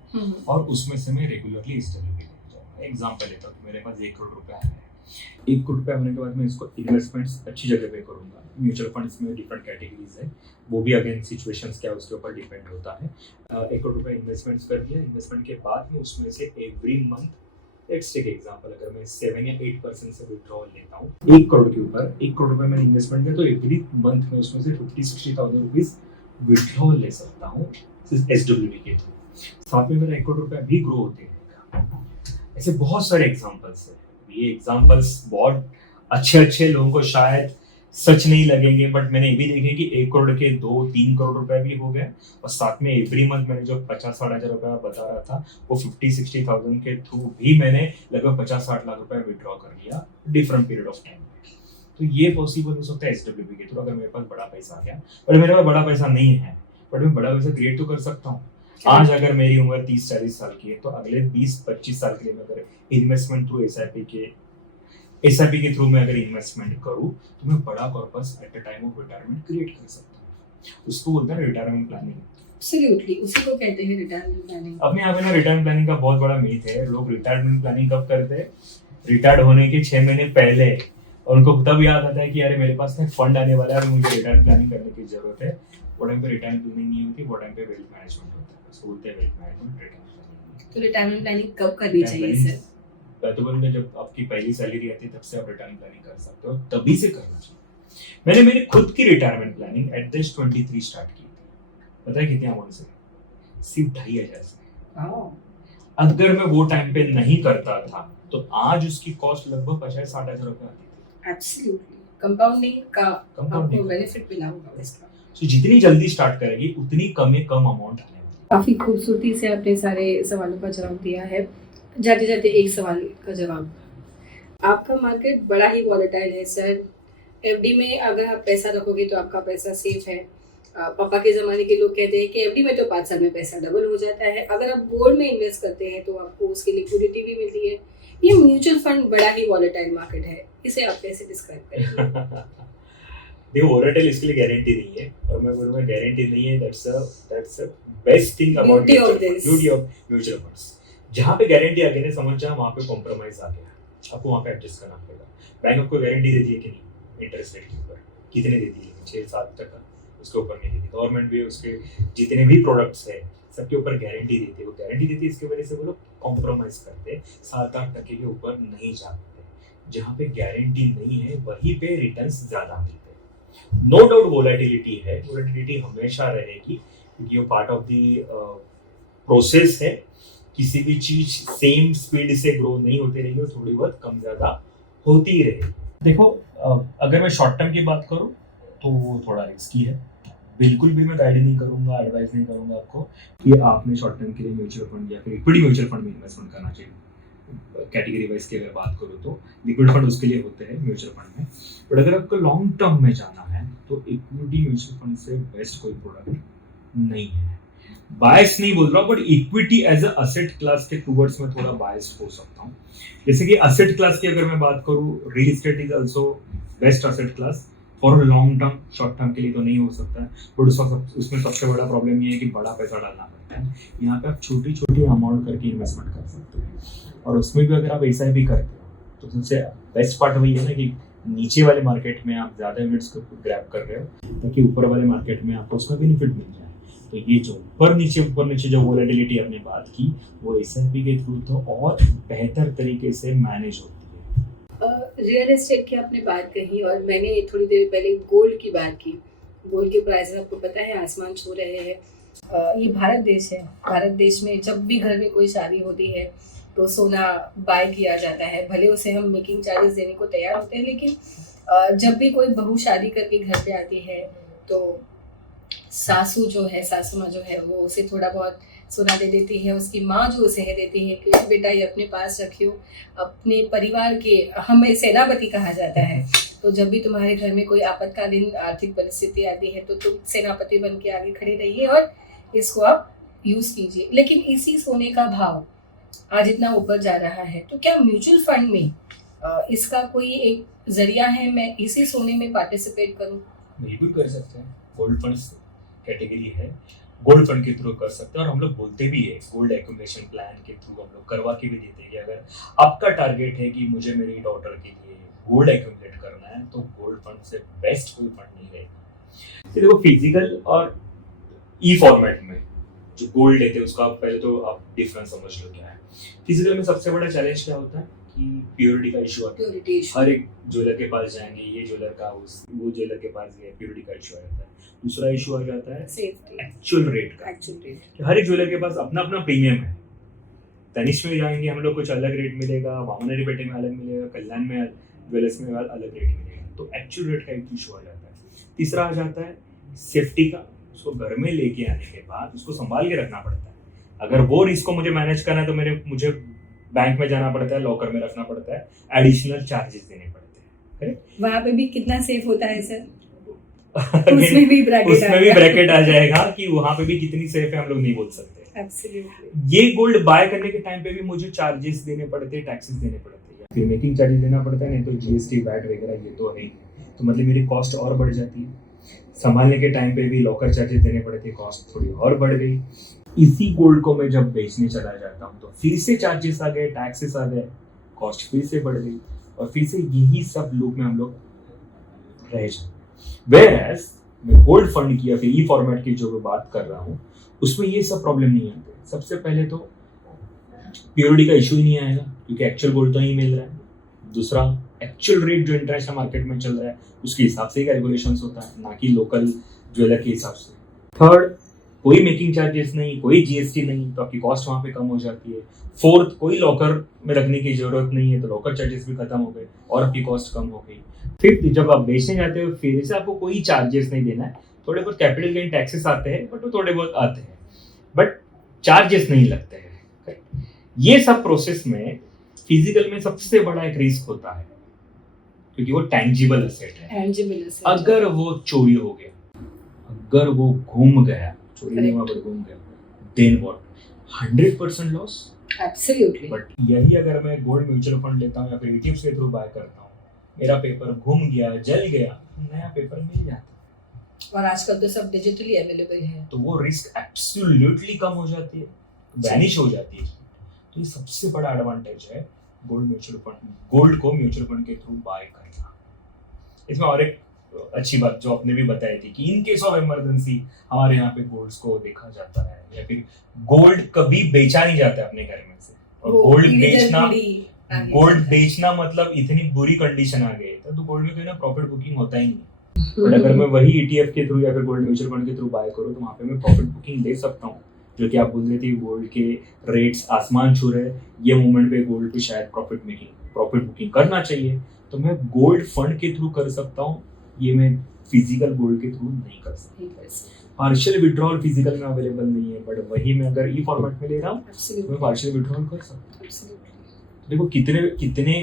और उसमें से मैं रेगुलरली एसडब्ल्यूपी लेके जाऊंगा। एग्जांपल लेता हूँ, मेरे पास 1 करोड़ रुपया है, 1 करोड़ रुपया होने के बाद मैं इसको इन्वेस्टमेंट्स अच्छी जगह पे करूंगा। म्यूचुअल फंड्स में डिफरेंट कैटेगरीज है, वो भी अगेन सिचुएशंस क्या है उसके ऊपर डिपेंड होता है। 1 करोड़ रुपया इन्वेस्टमेंट्स कर दिया, इन्वेस्टमेंट के बाद में उसमें से every month, let's take example, अगर मैं 7 या 8% से विड्रॉल लेता हूँ 1 करोड़ के ऊपर, 1 करोड़ रुपये मैंने इन्वेस्टमेंट में, तो एवरी मंथ में उसमें से 50-60,000 रुपीज विड्रॉल ले सकता हूँ एसडब्ल्यूपी के थ्रू। साथ में मेरा 1 करोड़ रुपया भी ग्रो होते रहेगा। ऐसे बहुत सारे एग्जांपल्स हैं। ये एग्जांपल्स बहुत अच्छे लोगों को शायद सच नहीं लगेंगे, बट मैंने ये भी देखे कि 1 करोड़ के 2-3 करोड़ रुपए भी हो गए, और साथ में एवरी मंथ मैंने जो 50-60 हजार रुपया बता रहा था वो 50-60,000 के थ्रू भी मैंने लगभग 50-60 लाख रुपए विड्रॉ कर लिया डिफरेंट पीरियड ऑफ टाइम में। तो ये पॉसिबल हो सकता है एसडब्ल्यूपी के थ्रू, अगर मेरे पास बड़ा पैसा आ गया। बट मेरे पास बड़ा पैसा नहीं है, बट मैं बड़ा पैसा क्रिएट तो कर सकता हूँ। आज अगर मेरी उम्र 30-40 साल की है, तो अगले 20-25 साल के लिए मैं अगर इन्वेस्टमेंट थ्रू एसआईपी के एसआईपी के थ्रू मैं अगर इन्वेस्टमेंट करूँ तो मैं बड़ा corpus at the time of retirement create कर सकता हूँ। उसको बोलते हैं रिटायरमेंट प्लानिंग। एब्सोल्युटली, उसी को कहते हैं रिटायरमेंट प्लानिंग। अपने यहाँ पे ना रिटायरमेंट प्लानिंग का बहुत बड़ा मीथ है। लोग रिटायरमेंट प्लानिंग कब करते हैं? रिटायर्ड होने के 6 महीने पहले। और उनको तब याद आता है कि अरे मेरे पास ना फंड आने वाला है और मुझे रिटायरमेंट प्लानिंग करने की जरूरत है। वो टाइम पे रिटायरमेंट प्लानिंग नहीं होती, वो टाइम पे वेल्थ मैनेजमेंट होता है। उसको बोलते हैं वेल्थ मैनेजमेंट, रिटायरमेंट प्लानिंग। तो रिटायरमेंट प्लानिंग कब करनी चाहिए सर? मैं तो बोलूँगा जब आपकी पहली सैलरी आती है तब से आप रिटायरमेंट प्लानिंग कर सकते हो, तभी से करना चाहिए। मैंने खुद की retirement planning at the age 23 start की थी। पता है कितने अमाउंट से? सिर्फ 2500 से। अगर मैं वो टाइम पे नहीं करता था तो आज उसकी कॉस्ट लगभग 50-60 हजार रुपए आती थी। एब्सोल्युटली, कंपाउंडिंग का Compounding आपको बेनिफिट मिला होगा इसका। तो जितनी जल्दी स्टार्ट करेगी उतनी कम अमाउंट आने वाली है। काफी खूबसूरती से आपने सारे सवालों का जवाब दिया है। जाते जाते एक सवाल का जवाब, आपका मार्केट बड़ा ही वॉलेटाइल है सर। एफडी में अगर आप पैसा रखोगे तो आपका पैसा सेफ है। पापा के ज़माने के लोग कहते हैं कि एफडी में तो 5 साल में पैसा डबल हो जाता है। अगर आप गोल्ड में इन्वेस्ट करते हैं तो आपको उसकी लिक्विडिटी भी मिलती है। ये म्यूचुअल फंड बड़ा ही वॉलेटाइल मार्केट है, इसे आप कैसे डिस्क्राइब करेंगे? देखो वॉलेटाइल इसके लिए गारंटी नहीं है, और मैं बोलूँगा गारंटी नहीं है। That's a best thing about beauty of mutual funds. जहाँ पे गारंटी आ गई ना, समझ जा वहाँ पे कॉम्प्रोमाइज आ गया। आपको वहाँ पे एडजस्ट करना पड़ेगा। बैंक आपको गारंटी देती है कि नहीं, इंटरेस्ट रेट के ऊपर कितने देती है? 6-7 तक, उसके ऊपर नहीं देती। गवर्नमेंट भी उसके जितने भी प्रोडक्ट्स है सबके ऊपर गारंटी देती है। वो गारंटी देती है, इसकी वजह से वो लोग कॉम्प्रोमाइज करते, 7-8% के ऊपर नहीं जाते। जहाँ पे गारंटी नहीं है वहीं पे रिटर्न्स ज्यादा मिलते हैं। नो डाउट वोलेटिलिटी है, वोलेटिलिटी हमेशा रहेगी क्योंकि वो पार्ट ऑफ द प्रोसेस है। किसी भी चीज सेम स्पीड से ग्रो नहीं होती रहेगी, और थोड़ी बहुत कम ज्यादा होती ही रहेगी। देखो अगर मैं शॉर्ट टर्म की बात करूँ तो वो थोड़ा रिस्की है। बिल्कुल भी मैं गाइड नहीं करूंगा, एडवाइस नहीं करूंगा आपको कि आपने शॉर्ट टर्म के लिए म्यूचुअल फंड या फिर इक्विटी म्यूचुअल फंड में इन्वेस्टमेंट करना चाहिए। कैटेगरी वाइज की अगर बात करूँ तो लिक्विड फंड उसके लिए होते हैं म्यूचुअल फंड में, बट अगर आपको लॉन्ग टर्म में जाना है तो इक्विटी म्यूचुअल फंड से बेस्ट कोई प्रोडक्ट नहीं है। बायस नहीं बोल रहा हूँ, but equity as a asset class के टूवर्ड्स में थोड़ा बायस हो सकता हूँ। जैसे कि असेट क्लास की अगर मैं बात करूँ, real estate is also best asset class for long term. Short term के लिए तो नहीं हो सकता है, बट उसमें सबसे बड़ा प्रॉब्लम ये है कि बड़ा पैसा डालना पड़ता है। यहाँ पे आप छोटी छोटी अमाउंट करके इन्वेस्टमेंट कर सकते हैं, और उसमें भी अगर आप ऐसा भी करते हो तो सबसे बेस्ट पार्ट वही है ना कि नीचे वाले मार्केट में आप ज़्यादा यूनिट्स को ग्रैब कर रहे हो ताकि ऊपर वाले मार्केट में आपको उसका बेनिफिट मिल जाए। तो ये जो ऊपर नीचे जो वोलेटिलिटी आपने बात की, वो एसआईपी के थ्रू तो और बेहतर तरीके से मैनेज होती है। रियल एस्टेट की आपने बात कही, और मैंने थोड़ी देर पहले गोल्ड की बात की। गोल्ड के प्राइस आपको पता है आसमान छू रहे हैं। ये भारत देश है। भारत देश में जब भी घर में कोई शादी होती है तो सोना बाय किया जाता है। भले उसे हम मेकिंग चार्जेस देने को तैयार होते हैं, लेकिन जब भी कोई बहू शादी करके घर पे आती है तो सासू माँ जो है वो उसे थोड़ा बहुत सोना दे देती है। उसकी माँ जो उसे है देती है कि बेटा ये अपने पास रखियो, अपने परिवार के, हमें सेनापति कहा जाता है। तो जब भी तुम्हारे घर में कोई आपातकालीन आर्थिक परिस्थिति आती है तो तुम सेनापति बन के आगे खड़े रहिए और इसको आप यूज कीजिए। लेकिन इसी सोने का भाव आज इतना ऊपर जा रहा है, तो क्या म्यूचुअल फंड में इसका कोई एक जरिया है, मैं इसी सोने में पार्टिसिपेट करूं? बिल्कुल कर सकते हैं। गोल्ड फंड्स कैटेगरी है, गोल्ड फंड के थ्रू कर सकते हैं। और हम लोग बोलते भी है गोल्ड एक्यूमुलेशन प्लान के थ्रू हम लोग करवा के भी देते हैं कि अगर आपका टारगेट है कि मुझे मेरी डॉटर के लिए गोल्ड एक्यूमुलेट करना है तो गोल्ड फंड से बेस्ट कोई फंड नहीं रहेगा। तो देखो फिजिकल और ई फॉर्मेट में जो गोल्ड लेते हैं उसका पहले तो आप डिफरेंस समझ लो क्या है। फिजिकल में सबसे बड़ा चैलेंज क्या होता है कि प्योरिटी का इशू आता है। हर एक ज्वेलर के पास जाएंगे, ये ज्वेलर का वो ज्वेलर के पास गए, प्योरिटी का इशू आ जाता है। दूसरा इशू आ जाता है एक्चुअल रेट का। हर एक ज्वेलर के पास अपना अपना प्रीमियम है। तनिष्क में जाएंगे हम लोग कुछ अलग रेट मिलेगा, वामनरीपेटे में अलग मिलेगा, कल्याण में ज्वेलर्स में अलग रेट मिलेगा। तो एक्चुअल रेट का एक इशू आ जाता है। तीसरा आ जाता है सेफ्टी का। उसको घर में लेके आने के बाद उसको संभाल के रखना पड़ता है। अगर वो रिस्क को मुझे मैनेज करना है तो मुझे बैंक में जाना पड़ता है, लॉकर में रखना पड़ता है, एडिशनल चार्जेस देने पड़ते हैं। वहाँ पे भी कितना सेफ होता है सर? उसमें भी ब्रैकेट आ जाएगा कि वहाँ पे भी कितनी सेफ है हम लोग नहीं बोल सकते। Absolutely. ये गोल्ड बाय करने के टाइम पे भी मुझे चार्जेस देने पड़ते हैं, टैक्सेस देने पड़ते हैं। फिर मेकिंग चार्जेस देना पड़ता है, नहीं तो जीएसटी वैट वगैरह ये तो है ही, तो मतलब मेरी कॉस्ट और बढ़ जाती है। संभालने के टाइम पे भी लॉकर चार्जेस देने पड़ते हैं, कॉस्ट थोड़ी और बढ़ गई। इसी गोल्ड को मैं जब बेचने चला जाता हूँ तो फिर से चार्जेस आ गए, टैक्सेस आ गए, कॉस्ट फिर से बढ़ गई, और फिर से यही सब लूप में हम लोग रह जाते। Whereas मैं गोल्ड फंड की या फिर ई फॉर्मेट की जो मैं बात कर रहा हूँ उसमें ये सब प्रॉब्लम नहीं आते। सबसे पहले तो प्योरिटी का इशू ही नहीं आएगा क्योंकि एक्चुअल गोल्ड तो ही मिल रहा है। दूसरा, एक्चुअल रेट जो इंटरनेशनल मार्केट में चल रहा है उसके हिसाब से ही कैलकुलेशंस होता है, ना कि लोकल ज्वेलर के हिसाब से। थर्ड, कोई मेकिंग चार्जेस नहीं, कोई जीएसटी नहीं, तो आपकी कॉस्ट वहाँ पे कम हो जाती है। फोर्थ, कोई लॉकर में रखने की जरूरत नहीं है, तो लॉकर चार्जेस भी खत्म हो गए और आपकी कॉस्ट कम हो गई। फिफ्थ, जब आप बेचने जाते हो फिर से आपको कोई चार्जेस नहीं देना है। थोड़े बहुत कैपिटल गेन टैक्सेस आते हैं, बट वो थोड़े बहुत आते हैं, बट चार्जेस नहीं लगते हैं। ये सब प्रोसेस में फिजिकल में सबसे बड़ा एक रिस्क होता है क्योंकि वो टैंजिबल एसेट है। अगर वो चोरी हो गया, अगर वो घूम गया, चोरी नहीं हुआ बट घूम गया, then what? 100% loss. Absolutely. But यही अगर मैं गोल्ड म्यूचुअल फंड लेता हूँ या फिर ईटीएफ से थ्रू बाय करता हूँ, मेरा पेपर घूम गया, जल गया, नया पेपर मिल जाता है। और आजकल तो सब डिजिटली अवेलेबल है, तो वो रिस्क एब्सोल्युटली कम हो जाती है, वैनिश हो जाती है। तो ये सबसे बड़ा एडवांटेज है गोल्ड म्यूचुअल फंड, गोल्ड को म्यूचुअल फंड के थ्रू बाय करना। इसमें और एक अच्छी बात जो आपने भी बताई थी कि इन केस ऑफ इमरजेंसी हमारे यहाँ पे गोल्ड्स को देखा जाता है, या फिर गोल्ड कभी बेचा नहीं जाता अपने घर में से, और गोल्ड बेचना मतलब इतनी बुरी कंडीशन आ गई तो गोल्ड में कोई ना प्रॉफिट बुकिंग होता ही नहीं। बट अगर मैं वही ईटीएफ के थ्रू या फिर गोल्ड म्यूचुअल फंड के थ्रू बाय करूँ तो वहाँ पे मैं प्रॉफिट बुकिंग ले सकता हूँ। जो कि आप बोल रहे थे गोल्ड के रेट्स आसमान छू रहे, ये मोमेंट पे गोल्ड पे शायद प्रॉफिट बुकिंग करना चाहिए, तो मैं गोल्ड फंड के थ्रू कर सकता हूँ। ये मैं फिजिकल गोल्ड के थ्रू नहीं कर सकता। पार्शियल विड्रॉल फिजिकल में अवेलेबल नहीं है, बट वही मैं अगर ई फॉर्मेट में ले रहा हूँ मैं पार्शियल विड्रॉल कर सकता हूँ। देखो कितने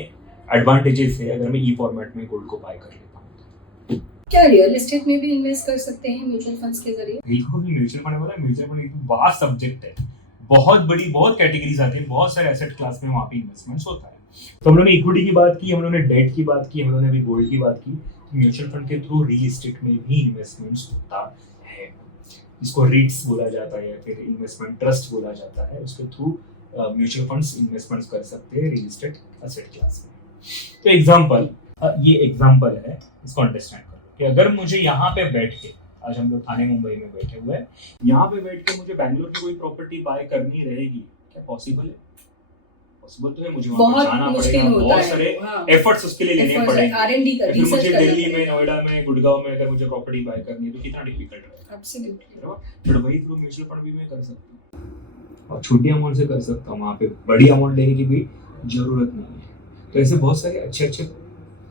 एडवांटेजेस है अगर मैं ई फॉर्मेट में गोल्ड को बाय कर लेता हूँ। क्या रियल एस्टेट में भी इन्वेस्ट कर सकते हैं म्यूचुअल फंड्स के जरिए? बिल्कुल, म्यूचुअल फंड बोला, म्यूचुअल फंड एक वास्ट सब्जेक्ट है, बहुत कैटेगरीज आती है, बहुत सारे एसेट क्लास में वहाँ पे इन्वेस्टमेंट्स होता है। तो हम लोगों ने इक्विटी की बात की, हम लोगों ने डेट की बात की, हम लोगों ने अभी गोल्ड की बात की। म्यूचुअल फंड के थ्रू रियल एस्टेट में भी इन्वेस्टमेंट्स होता है, इसको रीट्स बोला जाता है या फिर इन्वेस्टमेंट ट्रस्ट बोला जाता है। उसके थ्रू म्यूचुअल फंड्स इन्वेस्टमेंट्स कर सकते हैं रियल एस्टेट एसेट क्लास में। तो ये एग्जांपल है, इसको अंडरस्टैंड करो कि अगर मुझे यहाँ पे बैठ के, आज हम लोग थाने मुंबई में बैठे हुए हैं, यहाँ पे बैठ के मुझे बैंगलोर की कोई प्रॉपर्टी बाय करनी रहेगी, क्या पॉसिबल है? पॉसिबल तो है, मुझे वहाँ पे जाना पड़ेगा, बहुत सारे एफर्ट्स उसके लिए लेने पड़ेंगे। R&D का फिर मुझे दिल्ली में, नोएडा में, गुड़गांव में अगर मुझे प्रॉपर्टी बाय करनी है तो कितना डिफिकल्ट रहेगा। एब्सोल्युटली। बट वही थ्रू म्यूचुअल फंड भी मैं कर सकता हूँ और छोटी अमाउंट से कर सकता हूँ, वहाँ पे बड़ी अमाउंट लेने की भी जरूरत नहीं है। तो ऐसे बहुत सारे अच्छे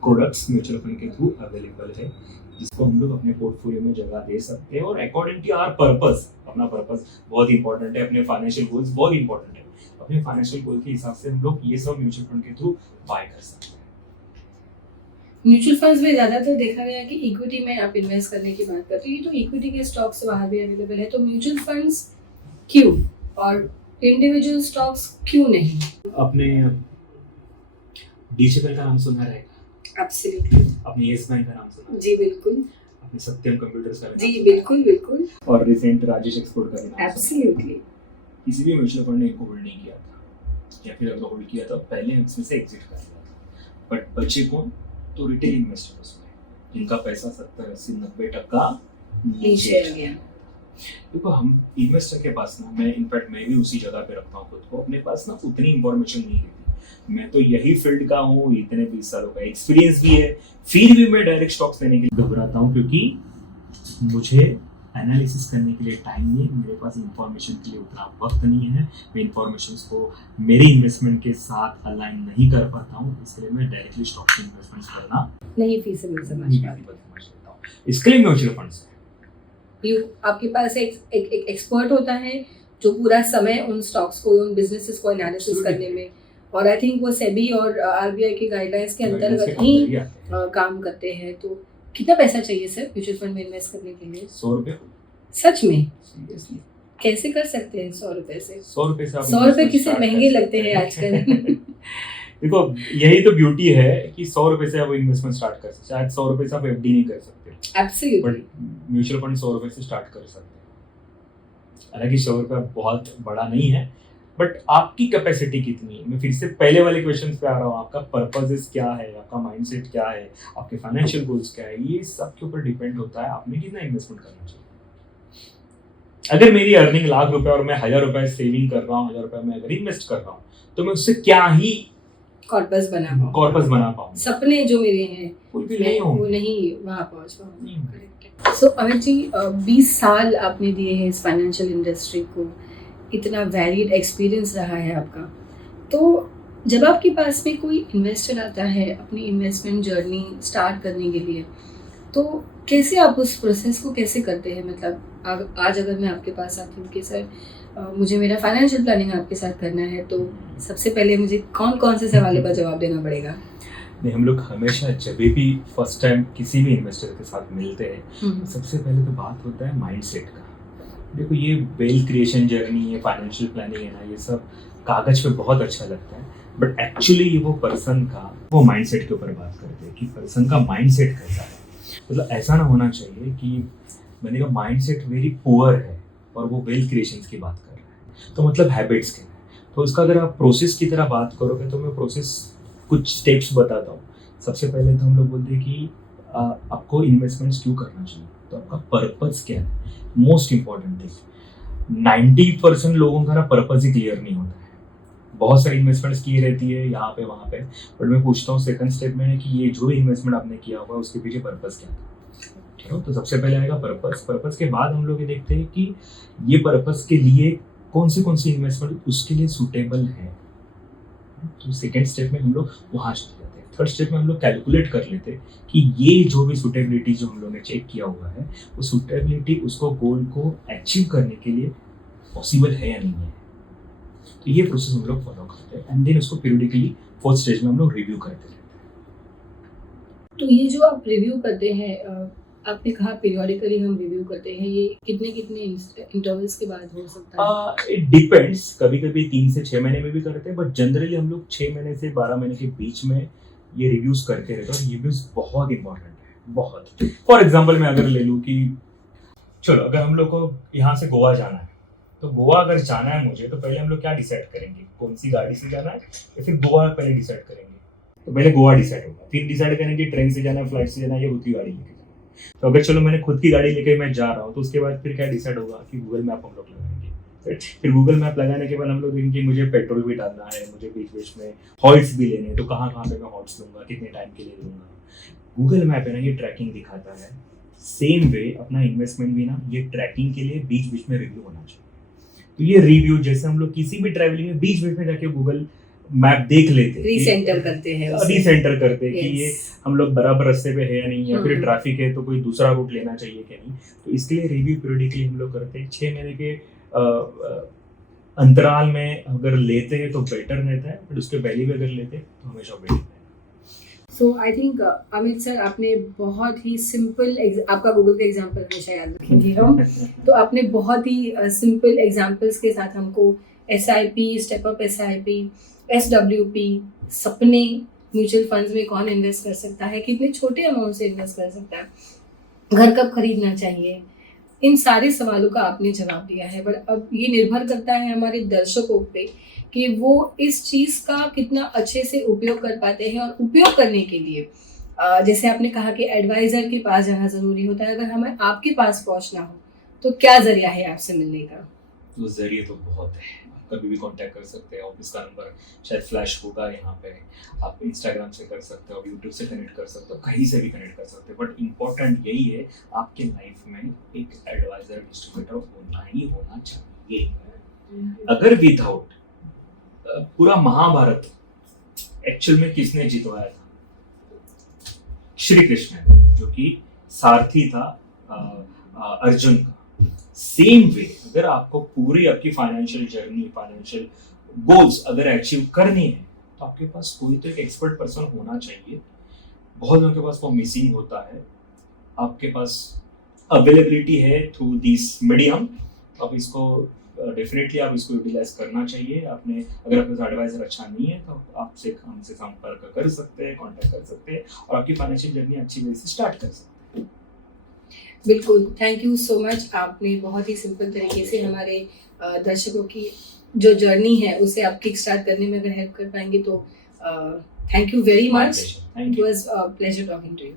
प्रोडक्ट्स म्यूचुअल फंड के थ्रू अवेलेबल है जिसको हम लोग अपने पोर्टफोलियो में जगह दे सकते हैं। और अकॉर्डिंग टू आवर पर्पस, अपना पर्पस बहुत इंपॉर्टेंट है, अपने फाइनेंशियल गोल्स बहुत इंपॉर्टेंट है, अपने फाइनेंशियल गोल के हिसाब से हम लोग ये सब म्यूचुअल फंड के थ्रू बाय कर सकते हैं। म्यूचुअल फंड्स में ज्यादातर देखा गया कि इक्विटी में आप इन्वेस्ट करने की बात करते हैं, तो इक्विटी के स्टॉक्स बाहर भी अवेलेबल है, तो म्यूचुअल फंड्स क्यों और इंडिविजुअल स्टॉक्स क्यों नहीं? अपने डीसीएल का नाम सुना रहेगा? एब्सोल्युटली। अपने येस बैंक का नाम सुना? जी बिल्कुल। अपने सत्यम कंप्यूटर्स का? जी बिल्कुल। और रिसेंट राजेश एक्सपोर्ट का नाम? एब्सोल्युटली। किसी भी म्यूचुअल फंड ने इनको होल्ड नहीं किया था, या फिर अगर होल्ड किया था पहले इसमें से एग्जिट कर दिया था। बट बचे कौन? तो रिटेल इन्वेस्टर्स में, जिनका पैसा 70, 80, 90% नीचे आ गया। देखो, हम इन्वेस्टर के पास ना, मैं इनफैक्ट मैं भी उसी जगह पे रखता हूँ खुद को, अपने पास ना उतनी इंफॉर्मेशन नहीं रहती। मैं तो यही फील्ड का हूँ, इतने 20 सालों का एक्सपीरियंस भी है, फिर भी मैं डायरेक्ट स्टॉक्स लेने के लिए घबराता हूँ क्योंकि मुझे एनालिसिस करने के लिए टाइम नहीं, मेरे पास इंफॉर्मेशन के लिए उतना वक्त नहीं है, मैं इंफॉर्मेशंस को मेरे इन्वेस्टमेंट के साथ अलाइन नहीं कर पाता हूँ, इसलिए मैं डायरेक्टली स्टॉक्स में इन्वेस्टमेंट करना नहीं फीसिबल समझता हूँ। इसके लिए म्यूचुअल फंड्स आपके पास एक एक्सपर्ट होता है जो पूरा समय उन स्टॉक्स को, उन बिजनेसेस को एनालिसिस करने में, और आई थिंक वो सेबी और आरबीआई की गाइडलाइंस के अंतर्गत ही काम करते हैं। तो कितना पैसा चाहिए सर म्यूचुअल फंड में इन्वेस्ट करने के लिए? 100 रुपये। सच में? सीरियसली? कैसे कर सकते हैं 100 रुपये से? 100 रुपये से 100 रुपये किसे महंगे लगते हैं आजकल। देखो यही तो ब्यूटी है कि 100 रुपए से आप इन्वेस्टमेंट स्टार्ट कर सकते, शायद 100 रुपए से आप एफडी नहीं कर सकते, एब्सोल्युटली। बट म्यूचुअल फंड 100 रुपए से स्टार्ट कर सकते हैं। हालांकि 100 रुपया बहुत बड़ा नहीं है, बट आपकी कैपेसिटी कितनी है। मैं फिर से पहले वाले क्वेश्चन पे आ रहा हूँ, आपका पर्पसेस क्या है, आपका माइंडसेट क्या है, आपके फाइनेंशियल गोल्स क्या है, ये सब के ऊपर डिपेंड होता है आपने कितना इन्वेस्टमेंट करना चाहिए। अगर मेरी अर्निंग लाख रुपए और मैं 1000 रुपए सेविंग कर रहा हूँ, 1000 रुपए मैं अगर इन्वेस्ट कर रहा हूँ, तो मैं उससे क्या ही कॉर्पस बना पाऊँ, सपने जो मेरे हैं वो नहीं वहाँ पहुँच पाऊँ। सो अमित जी, 20 साल आपने दिए हैं इस फाइनेंशियल इंडस्ट्री को, इतना वैलिड एक्सपीरियंस रहा है आपका। तो जब आपके पास में कोई इन्वेस्टर आता है अपनी इन्वेस्टमेंट जर्नी स्टार्ट करने के लिए, तो कैसे आप उस प्रोसेस को कैसे करते हैं? मतलब आज अगर मैं आपके पास आती हूँ कि सर मुझे मेरा फाइनेंशियल प्लानिंग आपके साथ करना है, तो सबसे पहले मुझे कौन कौन से सवालों का जवाब देना पड़ेगा? नहीं, हम लोग हमेशा जब भी फर्स्ट टाइम किसी भी इन्वेस्टर के साथ मिलते हैं, सबसे पहले तो बात होता है माइंडसेट का। देखो ये वेल्थ क्रिएशन जर्नी है, फाइनेंशियल प्लानिंग है ना, ये सब कागज पे बहुत अच्छा लगता है, बट एक्चुअली ये वो पर्सन का वो माइंडसेट के ऊपर बात करते हैं कि पर्सन का माइंडसेट कैसा है। मतलब ऐसा ना होना चाहिए कि मैंने कहा माइंडसेट वेरी पुअर है और वो वेल्थ क्रिएशन की बात कर रहा है, तो मतलब हैबिट्स के। तो उसका अगर आप प्रोसेस की तरह बात करोगे तो मैं प्रोसेस कुछ स्टेप्स बताता हूँ। सबसे पहले तो हम लोग बोलते हैं कि आपको इन्वेस्टमेंट्स क्यों करना चाहिए, तो आपका पर्पस क्या है, मोस्ट इम्पॉर्टेंट थिंग। 90% लोगों का ना पर्पस ही क्लियर नहीं होता है, बहुत सारी इन्वेस्टमेंट्स की रहती है यहाँ पे वहाँ पे, बट मैं पूछता हूँ सेकंड स्टेप में है कि ये जो भी इन्वेस्टमेंट आपने किया हुआ उसके पीछे पर्पस क्या था। ठीक है, तो सबसे पहले आएगा पर्पस। पर्पस के बाद हम लोग ये देखते हैं कि ये पर्पस के लिए कौन सी इन्वेस्टमेंट उसके लिए सूटेबल है। तो सेकेंड स्टेप में हम लोग वहाँ चले जाते हैं। थर्ड स्टेप में हम लोग कैलकुलेट कर लेते हैं कि ये जो भी सूटेबिलिटी जो हम लोग ने चेक किया हुआ है, वो सूटेबिलिटी उसको गोल को अचीव करने के लिए पॉसिबल है या नहीं है। तो ये प्रोसेस हम लोग फॉलो करते हैं एंड देन उसको पीरियडिकली फोर्थ स्टेज में हम लोग रिव्यू करते रहते हैं। तो ये जो आप रिव्यू करते हैं, आपने कहा पीरियडिकली हम रिव्यू करते हैं, ये कितने इंटरवल्स के बाद हो सकता है? इट डिपेंड्स, कभी कभी 3 से 6 महीने में भी करते हैं, बट जनरली हम लोग 6 महीने से 12 महीने के बीच में ये रिव्यूज करते रहते हैं। और रिव्यूज बहुत इंपॉर्टेंट है, बहुत। फॉर एग्जाम्पल मैं अगर ले लूँ कि चलो अगर हम लोग को यहाँ से गोवा जाना है, तो गोवा अगर जाना है मुझे, तो पहले हम लोग क्या डिसाइड करेंगे, कौन सी गाड़ी से जाना है, या फिर गोवा पहले डिसाइड करेंगे? तो पहले गोवा डिसाइड होगा, फिर डिसाइड करेंगे ट्रेन से जाना है, फ्लाइट से जाना है, या खुद की गाड़ी लेके जाना है। तो अगर चलो मैंने खुद की गाड़ी लेके मैं जा रहा हूँ, तो उसके बाद फिर क्या डिसाइड होगा कि गूगल मैप हम लोग लगाएंगे। फिर गूगल मैप लगाने के बाद हम लोग देखेंगे मुझे पेट्रोल भी डालना है, मुझे बीच बीच में हॉल्ट्स भी लेने हैं, तो कहाँ पे मैं हॉल्ट्स लूंगा, कितने टाइम के लिए लूंगा। गूगल मैप है ना, ये ट्रैकिंग दिखाता है। सेम वे अपना इन्वेस्टमेंट भी ना, ये ट्रैकिंग के लिए बीच बीच में रिव्यू होना चाहिए। तो ये रिव्यू जैसे हम लोग किसी भी ट्रैवलिंग में बीच बीच में जाके गूगल मैप देख लेते हैं, रीसेंटर करते हैं कि ये हम लोग बराबर रास्ते पे है या नहीं, या फिर ट्रैफिक है तो कोई दूसरा रूट लेना चाहिए क्या नहीं। तो इसके लिए रिव्यू पीरियडिकली हम लोग करते हैं। 6 महीने के अंतराल में अगर लेते हैं तो बेटर रहता है, बट उसके पहले भी अगर लेते हैं तो हमेशा बेटर है। सो आई थिंक अमित सर, आपने बहुत ही सिंपल, आपका गूगल का एग्जांपल हमेशा याद रखेंगे हम तो आपने बहुत ही सिंपल एग्जांपल्स के साथ हमको SIP, step up SIP, SWP, सपने, म्यूचुअल फंड्स में कौन इन्वेस्ट कर सकता है, कितने छोटे अमाउंट से इन्वेस्ट कर सकता है, घर कब खरीदना चाहिए, इन सारे सवालों का आपने जवाब दिया है। बट अब ये निर्भर करता है हमारे दर्शकों पे कि वो इस चीज़ का कितना अच्छे से उपयोग कर पाते हैं। और उपयोग करने के लिए जैसे आपने कहा कि एडवाइज़र के पास जाना ज़रूरी होता है। अगर हमें आपके पास पहुंचना हो तो क्या ज़रिया है आपसे मिलने का? तो जरिए तो बहुत है, कभी भी कांटेक्ट कर सकते हैं। ऑफिस का नंबर शायद फ्लैश होगा यहाँ पे, आप इंस्टाग्राम से कर सकते हो, यूट्यूब से कनेक्ट कर सकते हो, कहीं से भी कनेक्ट कर सकते हो। बट इम्पोर्टेंट यही है, आपके लाइफ में एक एडवाइजर, डिस्ट्रीब्यूटर होना ही होना चाहिए। अगर विदाउट, पूरा महाभारत एक्चुअल में किसने जितवाया था? श्री कृष्ण, जो कि सारथी था अर्जुन का। सेम वे अगर आपको पूरी आपकी फाइनेंशियल जर्नी, फाइनेंशियल गोल्स अगर अचीव करनी है, तो आपके पास कोई तो एक एक्सपर्ट पर्सन होना चाहिए। बहुत लोगों के पास वो मिसिंग होता है। आपके पास अवेलेबिलिटी है थ्रू दिस मीडियम, आप इसको डेफिनेटली आप इसको यूटिलाइज करना चाहिए। आपने अगर आपके पास एडवाइजर अच्छा नहीं है तो आपसे हमसे संपर्क कर सकते हैं, कांटेक्ट कर सकते हैं और आपकी फाइनेंशियल जर्नी अच्छी वे से स्टार्ट कर सकते हैं। बिल्कुल, थैंक यू सो मच। आपने बहुत ही सिंपल तरीके से हमारे दर्शकों की जो जर्नी है उसे आप किक स्टार्ट करने में अगर हेल्प कर पाएंगे तो thank you very much. Thank it you. Was pleasure talking to you.